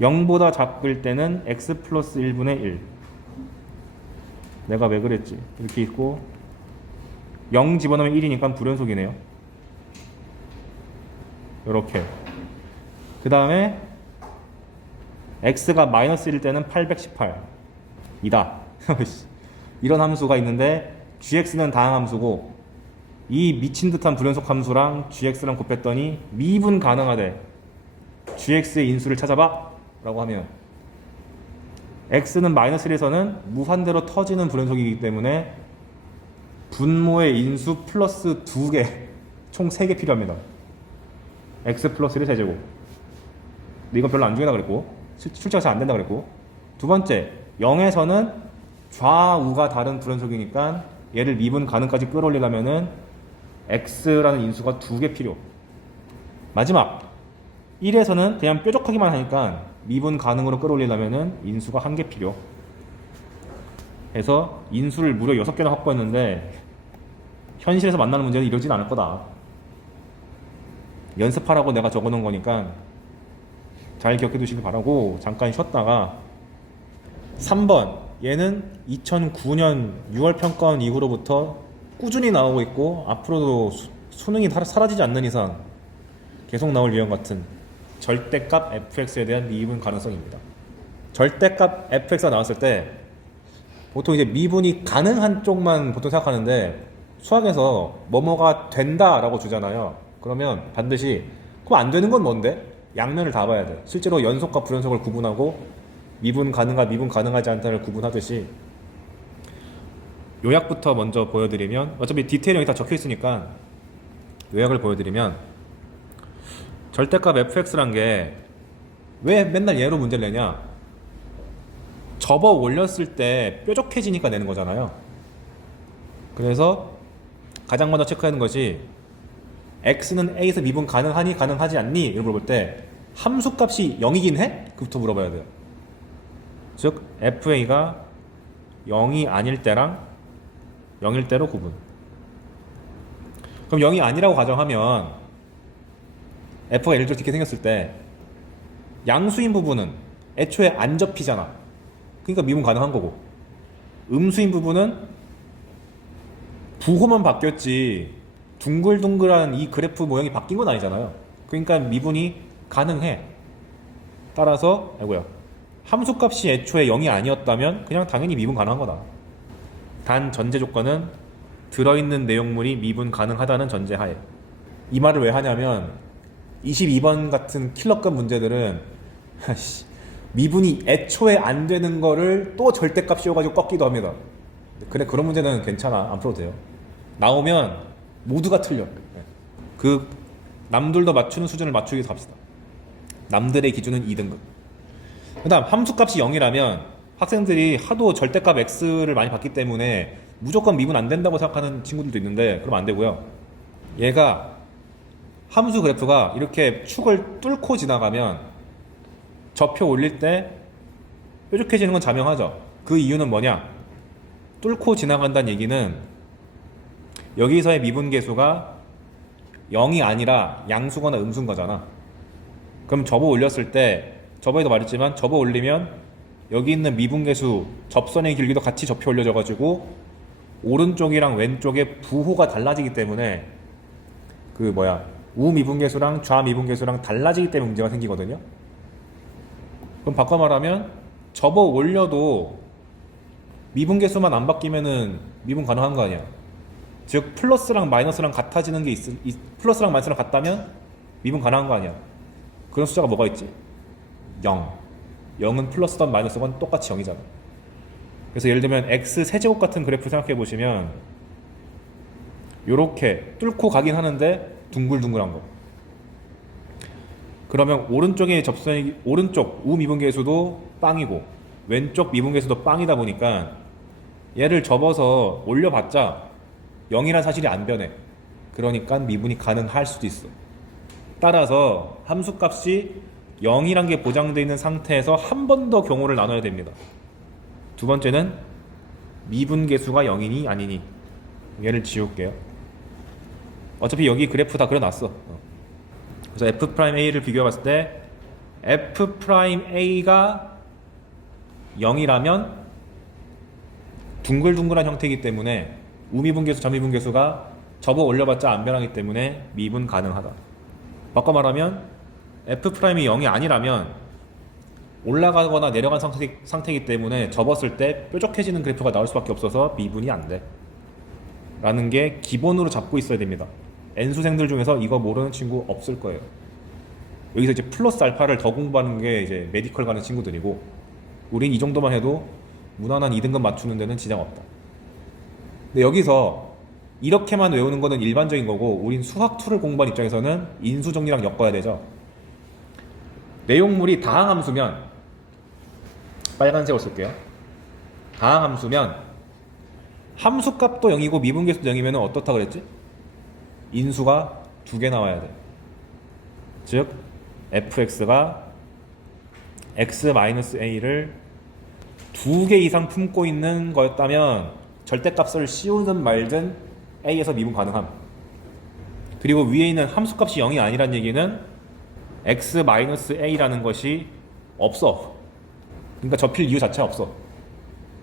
0보다 작을 때는 x 플러스 1분의 1. 내가 왜 그랬지? 이렇게 있고 0 집어넣으면 1이니까 불연속이네요. 이렇게. 그 다음에 x가 마이너스 1일 때는 818 이다. 이런 함수가 있는데 gx는 다항함수고 이 미친듯한 불연속 함수랑 gx랑 곱했더니 미분 가능하대. gx의 인수를 찾아봐 라고 하면 x는 마이너스 1에서는 무한대로 터지는 불연속이기 때문에 분모의 인수 플러스 2개 총 3개 필요합니다. x 플러스 1의 세제곱. 근데 이건 별로 안 중요하다 그랬고 출제가 잘 안 된다 그랬고, 두 번째 0에서는 좌우가 다른 불연속이니까 얘를 미분 가능까지 끌어올리려면은 x라는 인수가 2개 필요. 마지막 1에서는 그냥 뾰족하기만 하니까 미분 가능으로 끌어올리려면은 인수가 1개 필요. 해서 인수를 무려 6개나 확보했는데 현실에서 만나는 문제는 이러진 않을 거다. 연습하라고 내가 적어놓은 거니까 잘 기억해 두시길 바라고, 잠깐 쉬었다가 3번 얘는 2009년 6월 평가원 이후로부터 꾸준히 나오고 있고 앞으로도 수능이 사라지지 않는 이상 계속 나올 유형 같은 절대값 fx에 대한 미분 가능성입니다. 절대값 fx가 나왔을 때 보통 이제 미분이 가능한 쪽만 보통 생각하는데 수학에서 뭐뭐가 된다라고 주잖아요. 그러면 반드시 그럼 안 되는 건 뭔데? 양면을 다 봐야 돼. 실제로 연속과 불연속을 구분하고 미분 가능하, 미분 가능하지 않다를 구분하듯이 요약부터 먼저 보여드리면, 어차피 디테일이 다 적혀 있으니까 요약을 보여드리면, 절대값 fx란 게 왜 맨날 얘로 문제를 내냐? 접어 올렸을 때 뾰족해지니까 내는 거잖아요. 그래서 가장 먼저 체크하는 것이 x는 a에서 미분 가능하니 가능하지 않니? 이걸 물어볼 때 함수값이 0이긴 해? 그부터 물어봐야 돼요. 즉 fa가 0이 아닐 때랑 0일 때로 구분. 그럼 0이 아니라고 가정하면 f가 예를 들어 이렇게 생겼을 때 양수인 부분은 애초에 안 접히잖아. 그러니까 미분 가능한 거고, 음수인 부분은 부호만 바뀌었지 둥글둥글한 이 그래프 모양이 바뀐 건 아니잖아요. 그러니까 미분이 가능해. 따라서 함수값이 애초에 0이 아니었다면 그냥 당연히 미분 가능한 거다. 단 전제 조건은 들어있는 내용물이 미분 가능하다는 전제하에. 이 말을 왜 하냐면 22번 같은 킬러급 문제들은 미분이 애초에 안 되는 거를 또 절대값 씌워가지고 꺾기도 합니다. 그래, 그런 문제는 괜찮아, 안 풀어도 돼요. 나오면 모두가 틀려. 그 남들도 맞추는 수준을 맞추기 위해서 합시다. 남들의 기준은 2등급. 그 다음 함수값이 0이라면 학생들이 하도 절대값 x를 많이 봤기 때문에 무조건 미분 안 된다고 생각하는 친구들도 있는데, 그러면 안 되고요. 얘가 함수 그래프가 이렇게 축을 뚫고 지나가면 접혀 올릴 때 뾰족해지는 건 자명하죠. 그 이유는 뭐냐? 뚫고 지나간다는 얘기는 여기서의 미분계수가 0이 아니라 양수거나 음수인 거잖아. 그럼 접어 올렸을 때, 저번에도 말했지만 접어 올리면 여기 있는 미분계수 접선의 길이도 같이 접혀 올려져 가지고 오른쪽이랑 왼쪽의 부호가 달라지기 때문에 우미분계수랑 좌미분계수랑 달라지기 때문에 문제가 생기거든요. 그럼 바꿔 말하면 접어 올려도 미분계수만 안 바뀌면은 미분 가능한 거 아니야. 즉 플러스랑 마이너스랑 같아지는 게 플러스랑 마이너스랑 같다면 미분 가능한 거 아니야. 그런 숫자가 뭐가 있지? 0. 0은 플러스든 마이너스건 똑같이 0이잖아. 그래서 예를 들면 x 세제곱 같은 그래프 생각해 보시면 요렇게 뚫고 가긴 하는데 둥글둥글한 거. 그러면 오른쪽의 접선이, 오른쪽 우미분계수도 빵이고 왼쪽 미분계수도 빵이다 보니까 얘를 접어서 올려봤자 0이란 사실이 안 변해. 그러니까 미분이 가능할 수도 있어. 따라서 함수값이 0이란 게 보장되어 있는 상태에서 한 번 더 경우를 나눠야 됩니다. 두 번째는 미분계수가 0이니 아니니. 얘를 지울게요. 어차피 여기 그래프 다 그려놨어. 그래서 f'a를 비교해봤을 때 f'A가 0이라면 둥글둥글한 형태이기 때문에 우미분계수, 저미분계수가 접어 올려봤자 안 변하기 때문에 미분 가능하다. 바꿔 말하면 f'이 0이 아니라면 올라가거나 내려간 상태이기 때문에 접었을 때 뾰족해지는 그래프가 나올 수밖에 없어서 미분이 안 돼. 라는 게 기본으로 잡고 있어야 됩니다. N수생들 중에서 이거 모르는 친구 없을 거예요. 여기서 이제 플러스 알파를 더 공부하는 게 이제 메디컬 가는 친구들이고, 우린 이 정도만 해도 무난한 2등급 맞추는 데는 지장 없다. 근데 여기서 이렇게만 외우는 거는 일반적인 거고, 우린 수학2를 공부한 입장에서는 인수 정리랑 엮어야 되죠. 내용물이 다항함수면, 빨간색으로 쓸게요. 다항함수면 함수값도 0이고 미분계수도 0이면 어떻다 그랬지? 인수가 2개 나와야 돼. 즉 fx가 x-a를 2개 이상 품고 있는 거였다면 절대값을 씌우든 말든 a에서 미분 가능함. 그리고 위에 있는 함수값이 0이 아니란 얘기는 x-a라는 것이 없어. 그러니까 접힐 이유 자체가 없어.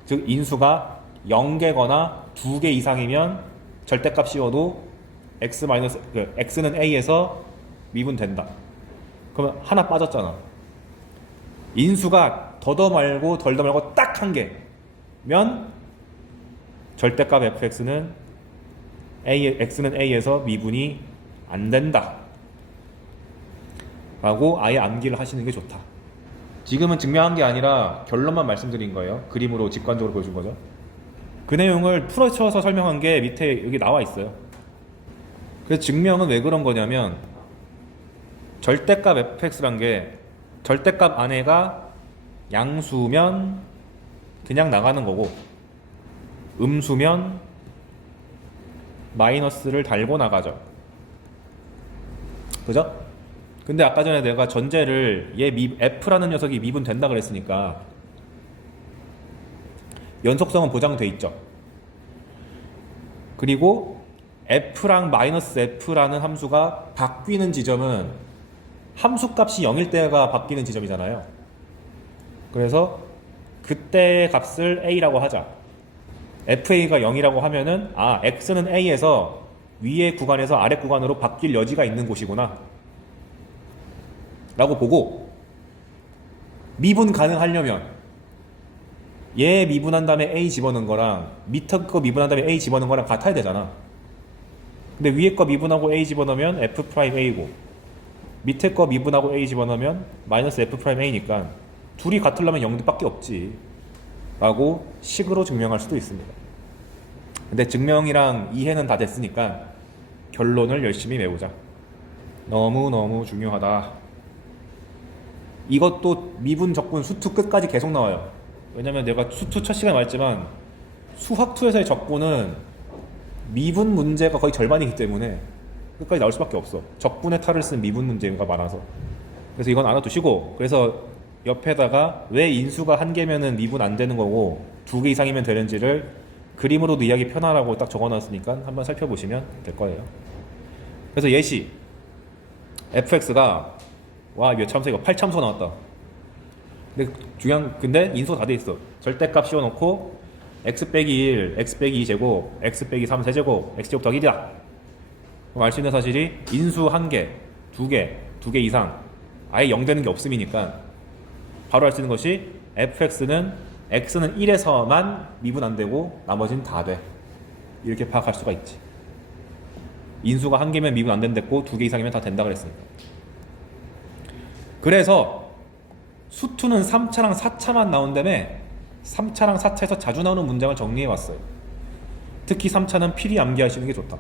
즉 인수가 0개거나 2개 이상이면 절대값 씌워도 x는 a에서 미분된다. 그러면 하나 빠졌잖아. 인수가 더더 말고 덜더 말고 딱 한 개면 절대값 fx는 x는 a에서 미분이 안 된다 라고 아예 암기를 하시는 게 좋다. 지금은 증명한 게 아니라 결론만 말씀드린 거예요. 그림으로 직관적으로 보여준 거죠. 그 내용을 풀어쳐서 설명한 게 밑에 여기 나와 있어요. 그래서 증명은 왜 그런 거냐면, 절대값 fx란 게 절대값 안에가 양수면 그냥 나가는 거고, 음수면 마이너스를 달고 나가죠. 그죠? 근데 아까 전에 내가 전제를 f라는 녀석이 미분된다 그랬으니까 연속성은 보장돼 있죠. 그리고 f랑 마이너스 f라는 함수가 바뀌는 지점은 함수값이 0일 때가 바뀌는 지점이잖아요. 그래서 그때의 값을 a라고 하자. fa가 0이라고 하면은 x는 a에서 위의 구간에서 아래 구간으로 바뀔 여지가 있는 곳이구나 라고 보고, 미분 가능하려면 얘 미분한 다음에 a 집어넣은 거랑 밑에 거 미분한 다음에 a 집어넣은 거랑 같아야 되잖아. 근데 위에 거 미분하고 a 집어넣으면 f'a고 밑에 거 미분하고 a 집어넣으면 마이너스 f'a니까 둘이 같으려면 0밖에 없지 라고 식으로 증명할 수도 있습니다. 근데 증명이랑 이해는 다 됐으니까 결론을 열심히 외우자. 너무너무 중요하다. 이것도 미분, 적분, 수투 끝까지 계속 나와요. 왜냐면 내가 수투 첫 시간에 말했지만 수학2에서의 적분은 미분 문제가 거의 절반이기 때문에 끝까지 나올 수밖에 없어. 적분의 탈을 쓴 미분 문제가 많아서. 그래서 이건 알아두시고, 그래서 옆에다가 왜 인수가 한 개면은 미분 안 되는 거고 2개 이상이면 되는지를 그림으로도 이해하기 편하라고 딱 적어놨으니까 한번 살펴보시면 될 거예요. 그래서 예시 fx가 몇 참수, 이거 8참수가 나왔다. 근데 인수가 다 돼 있어. 절대값 씌워놓고 x 빼기 1, x 빼기 2제곱, x 빼기 3 세제곱, x제곱 더하기 1이다. 그럼 알 수 있는 사실이 인수 1개, 2개, 2개 이상 아예 0 되는 게 없음이니까 바로 알 수 있는 것이 fx는 x는 1에서만 미분 안 되고 나머지는 다 돼. 이렇게 파악할 수가 있지. 인수가 1개면 미분 안 된댔고 2개 이상이면 다 된다 그랬으니까. 그래서 수투는 3차랑 4차만 나온다며 3차랑 4차에서 자주 나오는 문장을 정리해 왔어요. 특히 3차는 필히 암기하시는 게 좋다.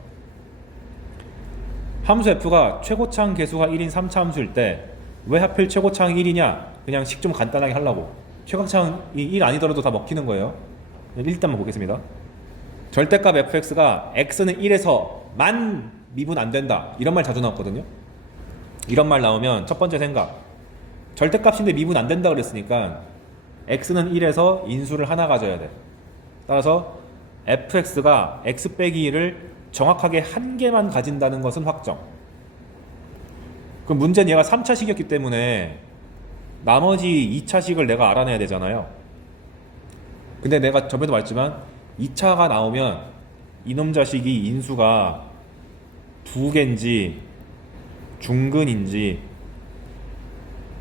함수 f가 최고차항 계수가 1인 3차 함수일 때 왜 하필 최고차항이 1이냐? 그냥 식 좀 간단하게 하려고. 최고차항이 1 아니더라도 다 먹히는 거예요. 일단만 보겠습니다. 절대값 fx가 x는 1에서만 미분 안 된다. 이런 말 자주 나왔거든요. 이런 말 나오면 첫 번째 생각, 절대값인데 미분 안 된다 그랬으니까 x는 1에서 인수를 하나 가져야 돼. 따라서 fx가 x 빼기 1을 정확하게 한 개만 가진다는 것은 확정. 그럼 문제는 얘가 3차식이었기 때문에 나머지 2차식을 내가 알아내야 되잖아요. 근데 내가 저번에도 말했지만 2차가 나오면 이놈 자식이 인수가 두 개인지 중근인지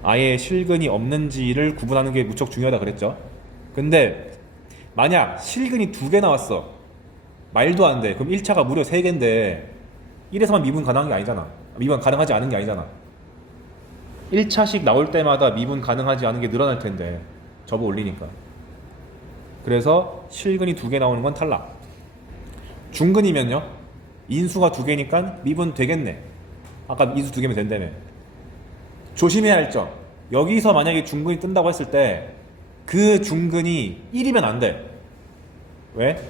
아예 실근이 없는지를 구분하는 게 무척 중요하다 그랬죠. 근데 만약 실근이 두 개 나왔어. 말도 안 돼. 그럼 1차가 무려 3개인데 1에서만 미분 가능한 게 아니잖아. 미분 가능하지 않은 게 아니잖아. 1차씩 나올 때마다 미분 가능하지 않은 게 늘어날 텐데 접어 올리니까. 그래서 실근이 두 개 나오는 건 탈락. 중근이면요, 인수가 두 개니까 미분 되겠네. 아까 인수 두 개면 된다며. 조심해야 할 점, 여기서 만약에 중근이 뜬다고 했을 때 그 중근이 1이면 안 돼. 왜?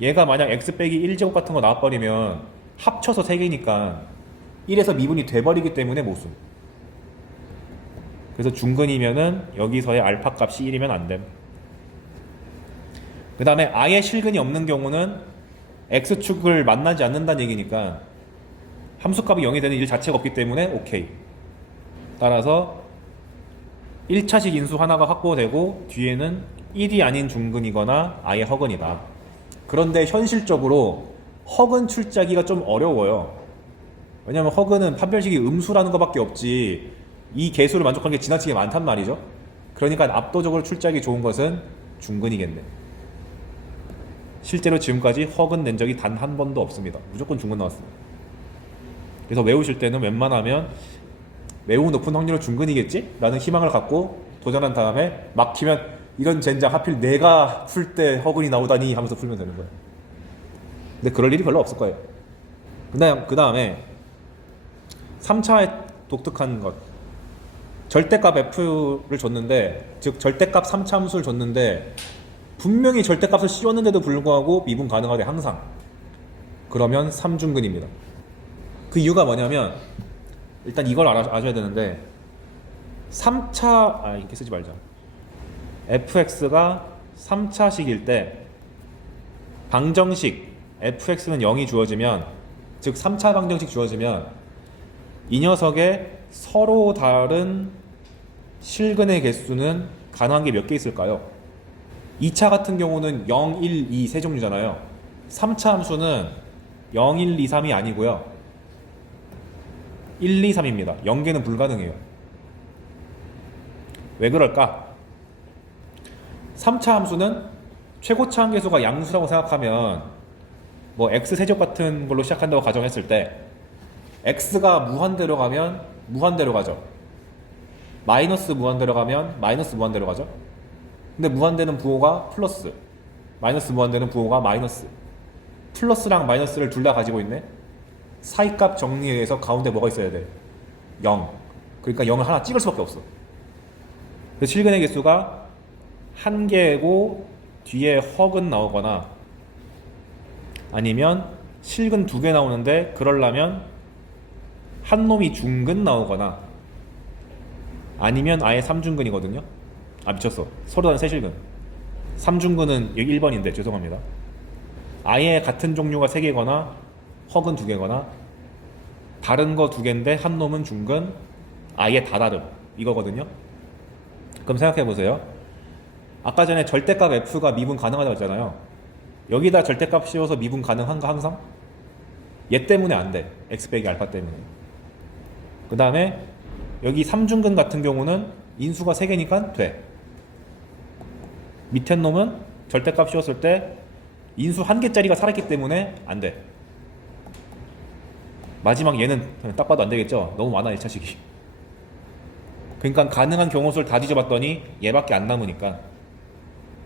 얘가 만약 x 빼기 1제곱 같은 거 나와버리면 합쳐서 3개니까 1에서 미분이 돼버리기 때문에 모순. 그래서 중근이면은 여기서의 알파 값이 1이면 안 됨. 그 다음에 아예 실근이 없는 경우는 x축을 만나지 않는다는 얘기니까 함수값이 0이 되는 일 자체가 없기 때문에 오케이. 따라서 1차식 인수 하나가 확보되고 뒤에는 1이 아닌 중근이거나 아예 허근이다. 그런데 현실적으로 허근 출자기가 좀 어려워요. 왜냐면 허근은 판별식이 음수라는 것밖에 없지 이 개수를 만족하는 게 지나치게 많단 말이죠. 그러니까 압도적으로 출자기 좋은 것은 중근이겠네. 실제로 지금까지 허근 낸 적이 단 한 번도 없습니다. 무조건 중근 나왔습니다. 그래서 외우실 때는 웬만하면 매우 높은 확률로 중근이겠지? 라는 희망을 갖고 도전한 다음에 막히면 이런 젠장 하필 내가 풀 때 허근이 나오다니 하면서 풀면 되는 거예요. 근데 그럴 일이 별로 없을 거예요. 그 다음에 3차의 독특한 것, 절대값 f를 줬는데, 즉 절대값 3차 함수를 줬는데 분명히 절대값을 씌웠는데도 불구하고 미분 가능하대. 항상. 그러면 3중근입니다. 그 이유가 뭐냐면 일단 이걸 아셔야 되는데 3차 이렇게 쓰지 말자. fx가 3차식일 때 방정식 fx는 0이 주어지면, 즉 3차 방정식 주어지면 이 녀석의 서로 다른 실근의 개수는 가능한 게 몇 개 있을까요? 2차 같은 경우는 0, 1, 2 세 종류잖아요. 3차 함수는 0, 1, 2, 3이 아니고요 1, 2, 3입니다. 0개는 불가능해요. 왜 그럴까? 3차 함수는 최고차 한계수가 양수라고 생각하면 뭐 x세제곱 같은 걸로 시작한다고 가정했을 때 x가 무한대로 가면 무한대로 가죠. 마이너스 무한대로 가면 마이너스 무한대로 가죠. 근데 무한대는 부호가 플러스, 마이너스 무한대는 부호가 마이너스. 플러스랑 마이너스를 둘 다 가지고 있네. 사이값 정리에 의해서 가운데 뭐가 있어야 돼? 0. 그러니까 0을 하나 찍을 수밖에 없어. 그래서 실근의 개수가 한 개고 뒤에 허근 나오거나 아니면 실근 2개 나오는데 그러려면 한 놈이 중근 나오거나 아니면 아예 3중근이거든요. 미쳤어. 서로 다른 세실근. 3중근은 여기 1번인데 죄송합니다. 아예 같은 종류가 3개거나 허근 2개거나 다른 거 2개인데 한 놈은 중근, 아예 다 다름 이거거든요. 그럼 생각해 보세요. 아까 전에 절대값 f가 미분 가능하다고 했잖아요. 여기다 절대값 씌워서 미분 가능한가 항상? 얘 때문에 안 돼. x 빼기 알파 때문에. 그 다음에 여기 3중근 같은 경우는 인수가 3개니까 돼. 밑에 놈은 절대값 씌웠을 때 인수 1개짜리가 살았기 때문에 안 돼. 마지막 얘는 딱 봐도 안 되겠죠? 너무 많아 1차식이. 그러니까 가능한 경우수를 다 뒤져봤더니 얘밖에 안 남으니까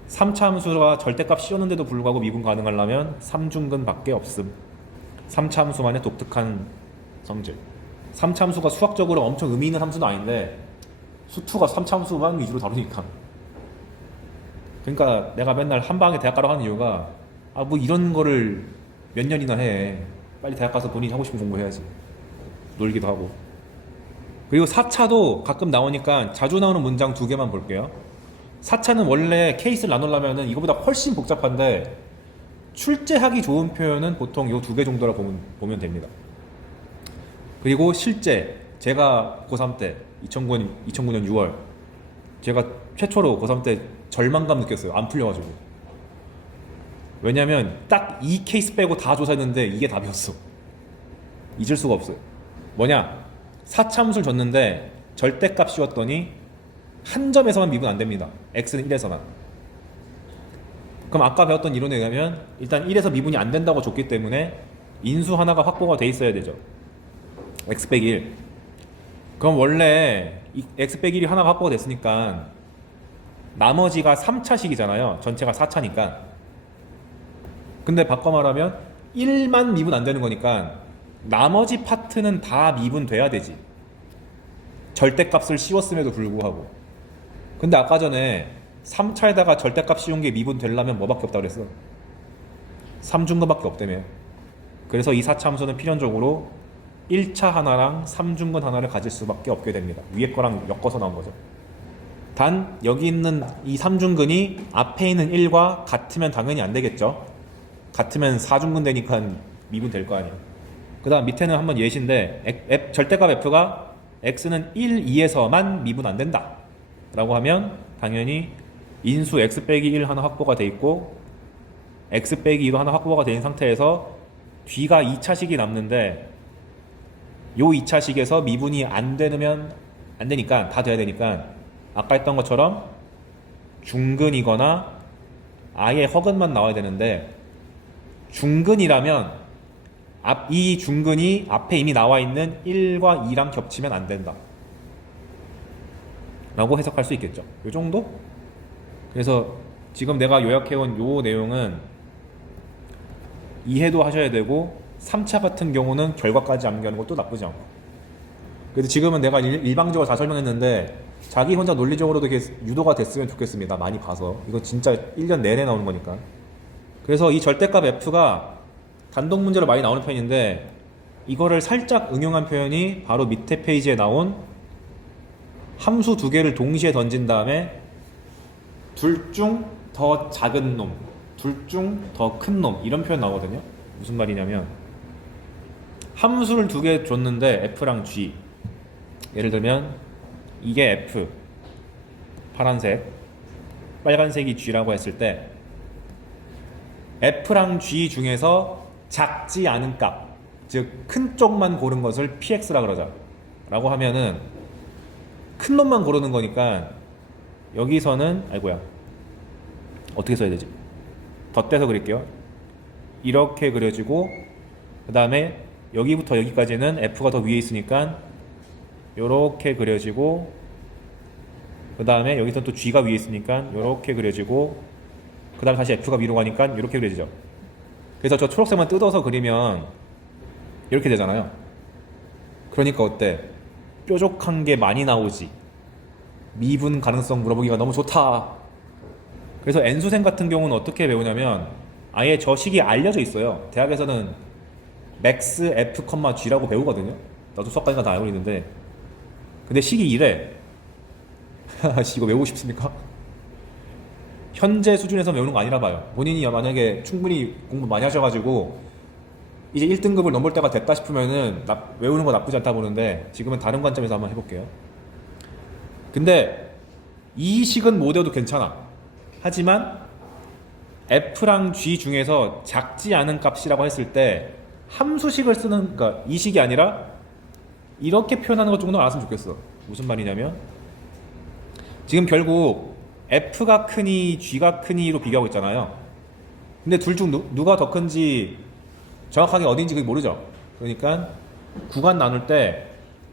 3차 함수가 절대값 씌웠는데도 불구하고 미분 가능하려면 3중근 밖에 없음. 3차 함수만의 독특한 성질. 3차 함수가 수학적으로 엄청 의미 있는 함수는 아닌데 수투가 3차 함수만 위주로 다루니까. 그러니까 내가 맨날 한방에 대학 가라고 하는 이유가 뭐 이런 거를 몇 년이나 해. 빨리 대학 가서 본인이 하고 싶은 공부 해야지. 놀기도 하고. 그리고 4차도 가끔 나오니까 자주 나오는 문장 2개만 볼게요. 4차는 원래 케이스를 나누려면 이거보다 훨씬 복잡한데 출제하기 좋은 표현은 보통 이 2개 정도라 보면 됩니다. 그리고 실제 제가 고3 때 2009년 6월 제가 최초로 고3 때 절망감 느꼈어요. 안 풀려가지고. 왜냐면 딱 이 케이스 빼고 다 조사했는데 이게 답이었어. 잊을 수가 없어요. 뭐냐? 사차함수를 줬는데 절대값 씌웠더니 한 점에서만 미분 안 됩니다. x는 1에서만. 그럼 아까 배웠던 이론에 의하면 일단 1에서 미분이 안 된다고 줬기 때문에 인수 하나가 확보가 돼 있어야 되죠. x 빼기 1. 그럼 원래 이 x 빼기 1이 하나가 확보가 됐으니까 나머지가 3차식이잖아요. 전체가 4차니까. 근데 바꿔 말하면 1만 미분 안 되는 거니까 나머지 파트는 다 미분돼야 되지. 절대값을 씌웠음에도 불구하고. 근데 아까 전에 3차에다가 절대값 씌운 게 미분되려면 뭐밖에 없다고 그랬어? 3중근밖에 없다며. 그래서 이 4차 함수는 필연적으로 1차 하나랑 3중근 하나를 가질 수밖에 없게 됩니다. 위에 거랑 엮어서 나온 거죠. 단 여기 있는 이 3중근이 앞에 있는 1과 같으면 당연히 안 되겠죠. 같으면 4중근 되니까 미분 될 거 아니에요. 그 다음 밑에는 한번 예시인데 절대값 f가 x는 1, 2에서만 미분 안 된다 라고 하면 당연히 인수 x 빼기 1 하나 확보가 돼 있고 x 빼기 2도 하나 확보가 된 상태에서 뒤가 2차식이 남는데 요 2차식에서 미분이 안 되니까 다 돼야 되니까 아까 했던 것처럼 중근이거나 아예 허근만 나와야 되는데 중근이라면 이 중근이 앞에 이미 나와 있는 1과 2랑 겹치면 안 된다 라고 해석할 수 있겠죠. 요 정도? 그래서 지금 내가 요약해온 요 내용은 이해도 하셔야 되고 3차 같은 경우는 결과까지 암기하는 것도 나쁘지 않고. 그래서 지금은 내가 일방적으로 다 설명했는데 자기 혼자 논리적으로도 이렇게 유도가 됐으면 좋겠습니다. 많이 봐서. 이거 진짜 1년 내내 나오는 거니까. 그래서 이 절대값 f가 단독 문제로 많이 나오는 편인데 이거를 살짝 응용한 표현이 바로 밑에 페이지에 나온 함수 두 개를 동시에 던진 다음에 둘 중 더 작은 놈, 둘 중 더 큰 놈 이런 표현 나오거든요. 무슨 말이냐면 함수를 두 개 줬는데 f랑 g, 예를 들면 이게 f, 파란색, 빨간색이 g라고 했을 때 f랑 g 중에서 작지 않은 값, 즉 큰 쪽만 고른 것을 px라 그러자 라고 하면은 큰 놈만 고르는 거니까 여기서는 아이고야 어떻게 써야 되지? 덧대서 그릴게요. 이렇게 그려지고 그 다음에 여기부터 여기까지는 f가 더 위에 있으니까 요렇게 그려지고 그 다음에 여기서 또 g가 위에 있으니까 요렇게 그려지고 그 다음에 다시 f가 위로 가니까 이렇게 그려지죠. 그래서 저 초록색만 뜯어서 그리면 이렇게 되잖아요. 그러니까 어때? 뾰족한 게 많이 나오지. 미분 가능성 물어보기가 너무 좋다. 그래서 N수생 같은 경우는 어떻게 배우냐면 아예 저 식이 알려져 있어요. 대학에서는 max f, g라고 배우거든요. 나도 수학과니까 다 알고 있는데 근데 식이 이래. 이거 외우고 싶습니까? 현재 수준에서 외우는 거 아니라 봐요. 본인이 만약에 충분히 공부 많이 하셔가지고 이제 1등급을 넘을 때가 됐다 싶으면은 외우는 거 나쁘지 않다 보는데 지금은 다른 관점에서 한번 해볼게요. 근데 이 식은 못 외워도 괜찮아. 하지만 f랑 g 중에서 작지 않은 값이라고 했을 때 함수식을 쓰는, 그러니까 이 식이 아니라 이렇게 표현하는 것 정도는 알았으면 좋겠어. 무슨 말이냐면 지금 결국 f가 크니 g가 크니로 비교하고 있잖아요. 근데 둘 중 누가 더 큰지 정확하게 어딘지 모르죠. 그러니까 구간 나눌 때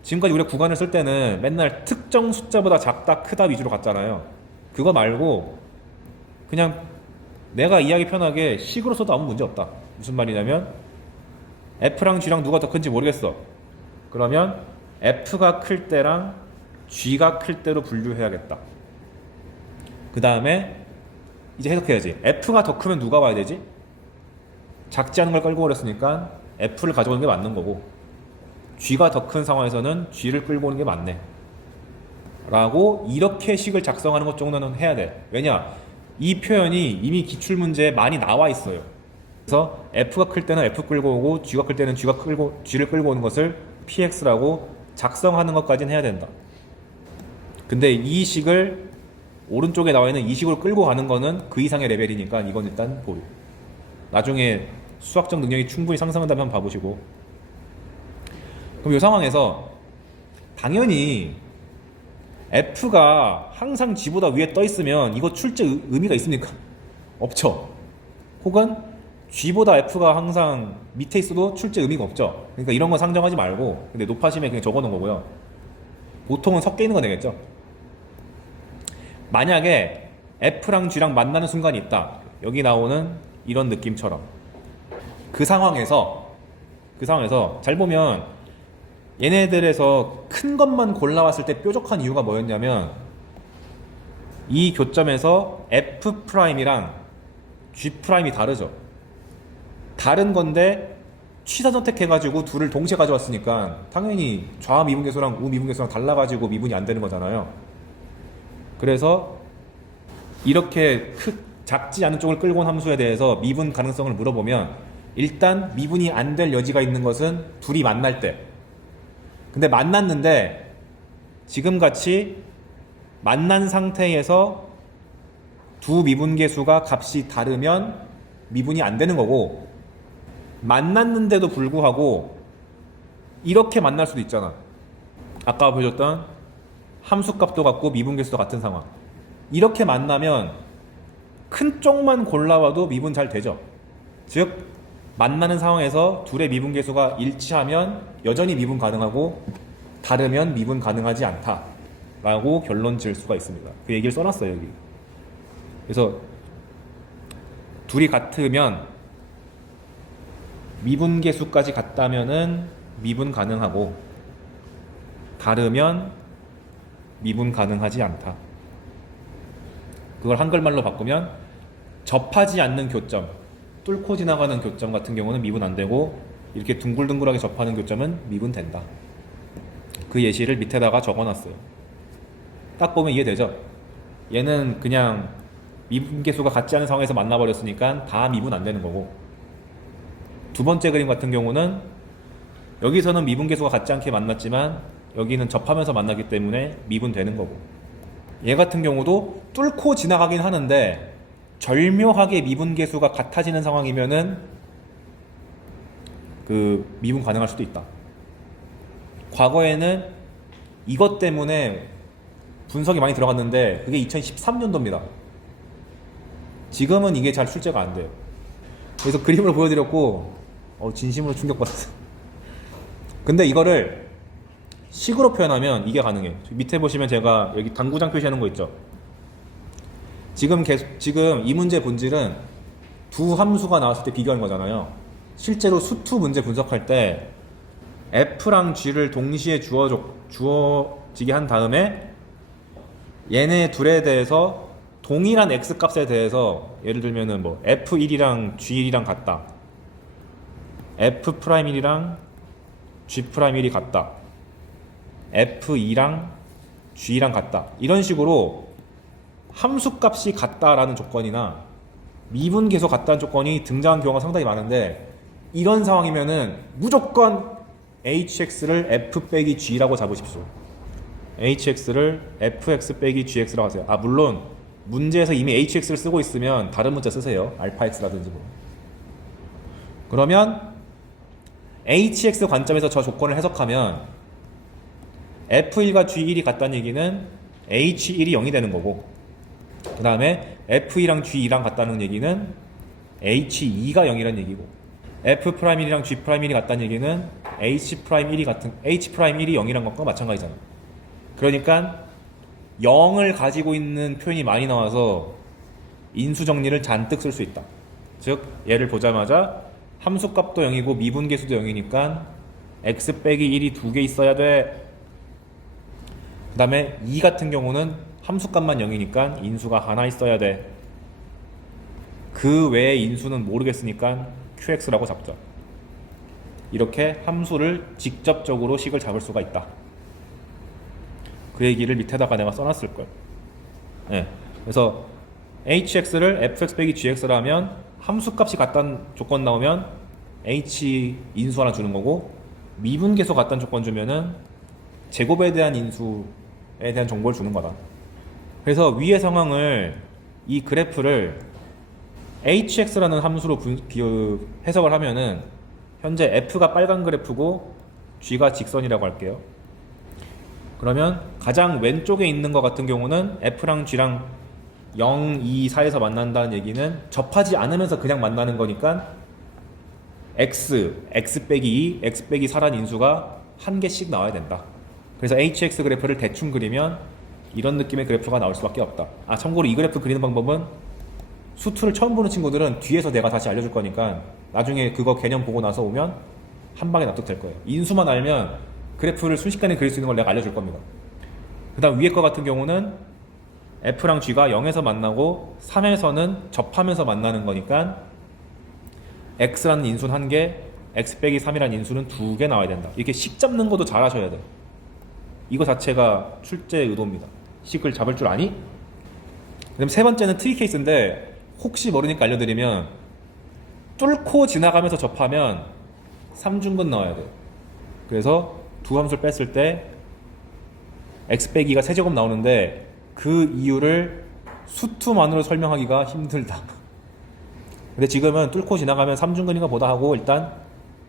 지금까지 우리가 구간을 쓸 때는 맨날 특정 숫자보다 작다 크다 위주로 갔잖아요. 그거 말고 그냥 내가 이해하기 편하게 식으로 써도 아무 문제 없다. 무슨 말이냐면 f랑 g랑 누가 더 큰지 모르겠어. 그러면 f가 클 때랑 g가 클 때로 분류해야겠다. 그 다음에 이제 해석해야지. f가 더 크면 누가 와야 되지? 작지 않은 걸 끌고 오랬으니까 f를 가져오는 게 맞는 거고 g가 더 큰 상황에서는 g를 끌고 오는 게 맞네 라고 이렇게 식을 작성하는 것 정도는 해야 돼. 왜냐? 이 표현이 이미 기출문제에 많이 나와 있어요. 그래서 f가 클 때는 f 끌고 오고 g가 클 때는 g를 끌고 오는 것을 px라고 작성하는 것까지는 해야 된다. 근데 이 식을 오른쪽에 나와 있는 이 식으로 끌고 가는 거는 그 이상의 레벨이니까 이건 일단 보류. 나중에 수학적 능력이 충분히 상승한다면 한번 봐보시고. 그럼 이 상황에서 당연히 F가 항상 G보다 위에 떠 있으면 이거 출제 의미가 있습니까? 없죠. 혹은 G보다 F가 항상 밑에 있어도 출제 의미가 없죠. 그러니까 이런 거 상정하지 말고, 근데 높아심에 그냥 적어 놓은 거고요. 보통은 섞여 있는 거 되겠죠. 만약에 F랑 G랑 만나는 순간이 있다. 여기 나오는 이런 느낌처럼. 그 상황에서 잘 보면 얘네들에서 큰 것만 골라왔을 때 뾰족한 이유가 뭐였냐면, 이 교점에서 F'이랑 G'이 다르죠. 다른 건데 취사 선택해가지고 둘을 동시에 가져왔으니까 당연히 좌 미분계수랑 우 미분계수랑 달라가지고 미분이 안 되는 거잖아요. 그래서 이렇게 작지 않은 쪽을 끌고 온 함수에 대해서 미분 가능성을 물어보면 일단 미분이 안 될 여지가 있는 것은 둘이 만날 때. 근데 만났는데 지금같이 만난 상태에서 두 미분계수가 값이 다르면 미분이 안 되는 거고, 만났는데도 불구하고 이렇게 만날 수도 있잖아. 아까 보여줬던 함수값도 같고 미분계수도 같은 상황. 이렇게 만나면 큰 쪽만 골라와도 미분 잘 되죠. 즉 만나는 상황에서 둘의 미분계수가 일치하면 여전히 미분 가능하고 다르면 미분 가능하지 않다 라고 결론 지을 수가 있습니다. 그 얘기를 써놨어요 여기. 그래서 둘이 같으면 미분계수까지 같다면은 미분 가능하고 다르면 미분 가능하지 않다. 그걸 한글말로 바꾸면 접하지 않는 교점, 뚫고 지나가는 교점 같은 경우는 미분 안 되고 이렇게 둥글둥글하게 접하는 교점은 미분 된다. 그 예시를 밑에다가 적어놨어요. 딱 보면 이해되죠? 얘는 그냥 미분계수가 같지 않은 상황에서 만나버렸으니까 다 미분 안 되는 거고, 두 번째 그림 같은 경우는 여기서는 미분계수가 같지 않게 만났지만 여기는 접하면서 만나기 때문에 미분 되는 거고, 얘 같은 경우도 뚫고 지나가긴 하는데 절묘하게 미분계수가 같아지는 상황이면은 그 미분 가능할 수도 있다. 과거에는 이것 때문에 분석이 많이 들어갔는데 그게 2013년도입니다. 지금은 이게 잘 출제가 안 돼요. 그래서 그림으로 보여드렸고 진심으로 충격받았어요. 근데 이거를 식으로 표현하면 이게 가능해. 밑에 보시면 제가 여기 당구장 표시하는 거 있죠. 지금 이 문제 본질은 두 함수가 나왔을 때 비교하는 거잖아요. 실제로 수투 문제 분석할 때 F랑 G를 동시에 주어지게 한 다음에 얘네 둘에 대해서 동일한 X 값에 대해서 예를 들면은 뭐 F1이랑 G1이랑 같다, F'1이랑 G'1이 같다, F2랑 G랑 같다, 이런 식으로 함수값이 같다라는 조건이나 미분계수 같다는 조건이 등장한 경우가 상당히 많은데, 이런 상황이면은 무조건 hx를 f 빼기 g라고 잡으십시오. hx를 fx 빼기 gx라고 하세요. 물론 문제에서 이미 hx를 쓰고 있으면 다른 문자 쓰세요. 알파 x라든지 뭐. 그러면 hx 관점에서 저 조건을 해석하면 f1과 g1이 같다는 얘기는 h1이 0이 되는 거고, 그 다음에 f2랑 g2랑 같다는 얘기는 h2가 0이라는 얘기고, f'1이랑 g'1이 같다는 얘기는 h'1이 0이란 것과 마찬가지잖아. 그러니까 0을 가지고 있는 표현이 많이 나와서 인수 정리를 잔뜩 쓸 수 있다. 즉 얘를 보자마자 함수값도 0이고 미분계수도 0이니까 x 빼기 1이 2개 있어야 돼. 그 다음에 2 같은 경우는 함수값만 0이니까 인수가 하나 있어야 돼. 그 외의 인수는 모르겠으니까 qx라고 잡자. 이렇게 함수를 직접적으로 식을 잡을 수가 있다. 그 얘기를 밑에다가 내가 써놨을 거예요. 네. 그래서 hx를 fx 빼기 gx라 하면 함수값이 같다는 조건 나오면 h 인수 하나 주는 거고, 미분계수 같다는 조건 주면은 제곱에 대한 인수에 대한 정보를 주는 거다. 그래서 위의 상황을 이 그래프를 hx라는 함수로 해석을 하면은 현재 f가 빨간 그래프고 g가 직선이라고 할게요. 그러면 가장 왼쪽에 있는 것 같은 경우는 f랑 g랑 0, 2 사이에서 만난다는 얘기는 접하지 않으면서 그냥 만나는 거니까 x 빼기 2, x 빼기 4라는 인수가 한 개씩 나와야 된다. 그래서 hx 그래프를 대충 그리면 이런 느낌의 그래프가 나올 수밖에 없다. 아, 참고로 이 그래프 그리는 방법은 수투를 처음 보는 친구들은 뒤에서 내가 다시 알려줄 거니까 나중에 그거 개념 보고 나서 오면 한 방에 납득될 거예요. 인수만 알면 그래프를 순식간에 그릴 수 있는 걸 내가 알려줄 겁니다. 그 다음 위에 거 같은 경우는 f랑 g가 0에서 만나고 3에서는 접하면서 만나는 거니까 x라는 인수는 1개, x 빼기 3이라는 인수는 2개 나와야 된다. 이렇게 식 잡는 것도 잘 하셔야 돼요. 이거 자체가 출제 의도입니다. 식을 잡을 줄 아니? 그다음 세 번째는 트리 케이스인데 혹시 모르니까 알려드리면 뚫고 지나가면서 접하면 3중근 나와야 돼요. 그래서 두 함수를 뺐을 때 x 빼기가 세제곱 나오는데 그 이유를 수투만으로 설명하기가 힘들다. 근데 지금은 뚫고 지나가면 3중근인가 보다 하고 일단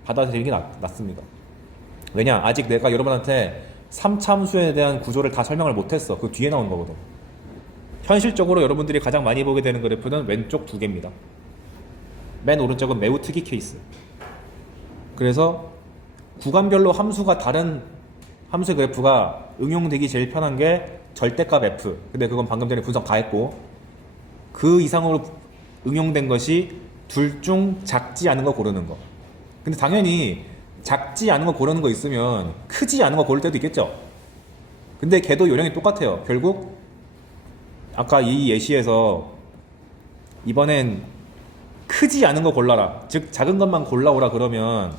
받아들이는 게 낫습니다. 왜냐? 아직 내가 여러분한테 3차 함수에 대한 구조를 다 설명을 못했어. 그 뒤에 나오는 거거든. 현실적으로 여러분들이 가장 많이 보게 되는 그래프는 왼쪽 두 개입니다. 맨 오른쪽은 매우 특이 케이스. 그래서 구간별로 함수가 다른 함수의 그래프가 응용되기 제일 편한 게 절대값 f. 근데 그건 방금 전에 분석 다 했고 그 이상으로 응용된 것이 둘 중 작지 않은 거 고르는 거. 근데 당연히 작지 않은 거 고르는 거 있으면 크지 않은 거 고를 때도 있겠죠. 근데 걔도 요령이 똑같아요. 결국 아까 이 예시에서 이번엔 크지 않은 거 골라라, 즉 작은 것만 골라오라 그러면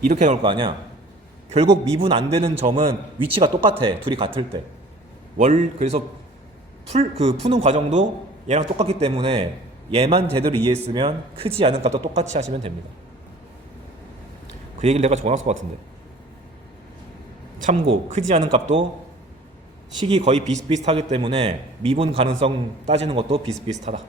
이렇게 나올 거 아니야. 결국 미분 안 되는 점은 위치가 똑같아. 둘이 같을 때. 그래서 푸는 과정도 얘랑 똑같기 때문에 얘만 제대로 이해했으면 크지 않은 값도 똑같이 하시면 됩니다. 그 얘기를 내가 적어놨을 것 같은데. 참고 크지 않은 값도 식이 거의 비슷비슷하기 때문에 미분 가능성 따지는 것도 비슷비슷하다.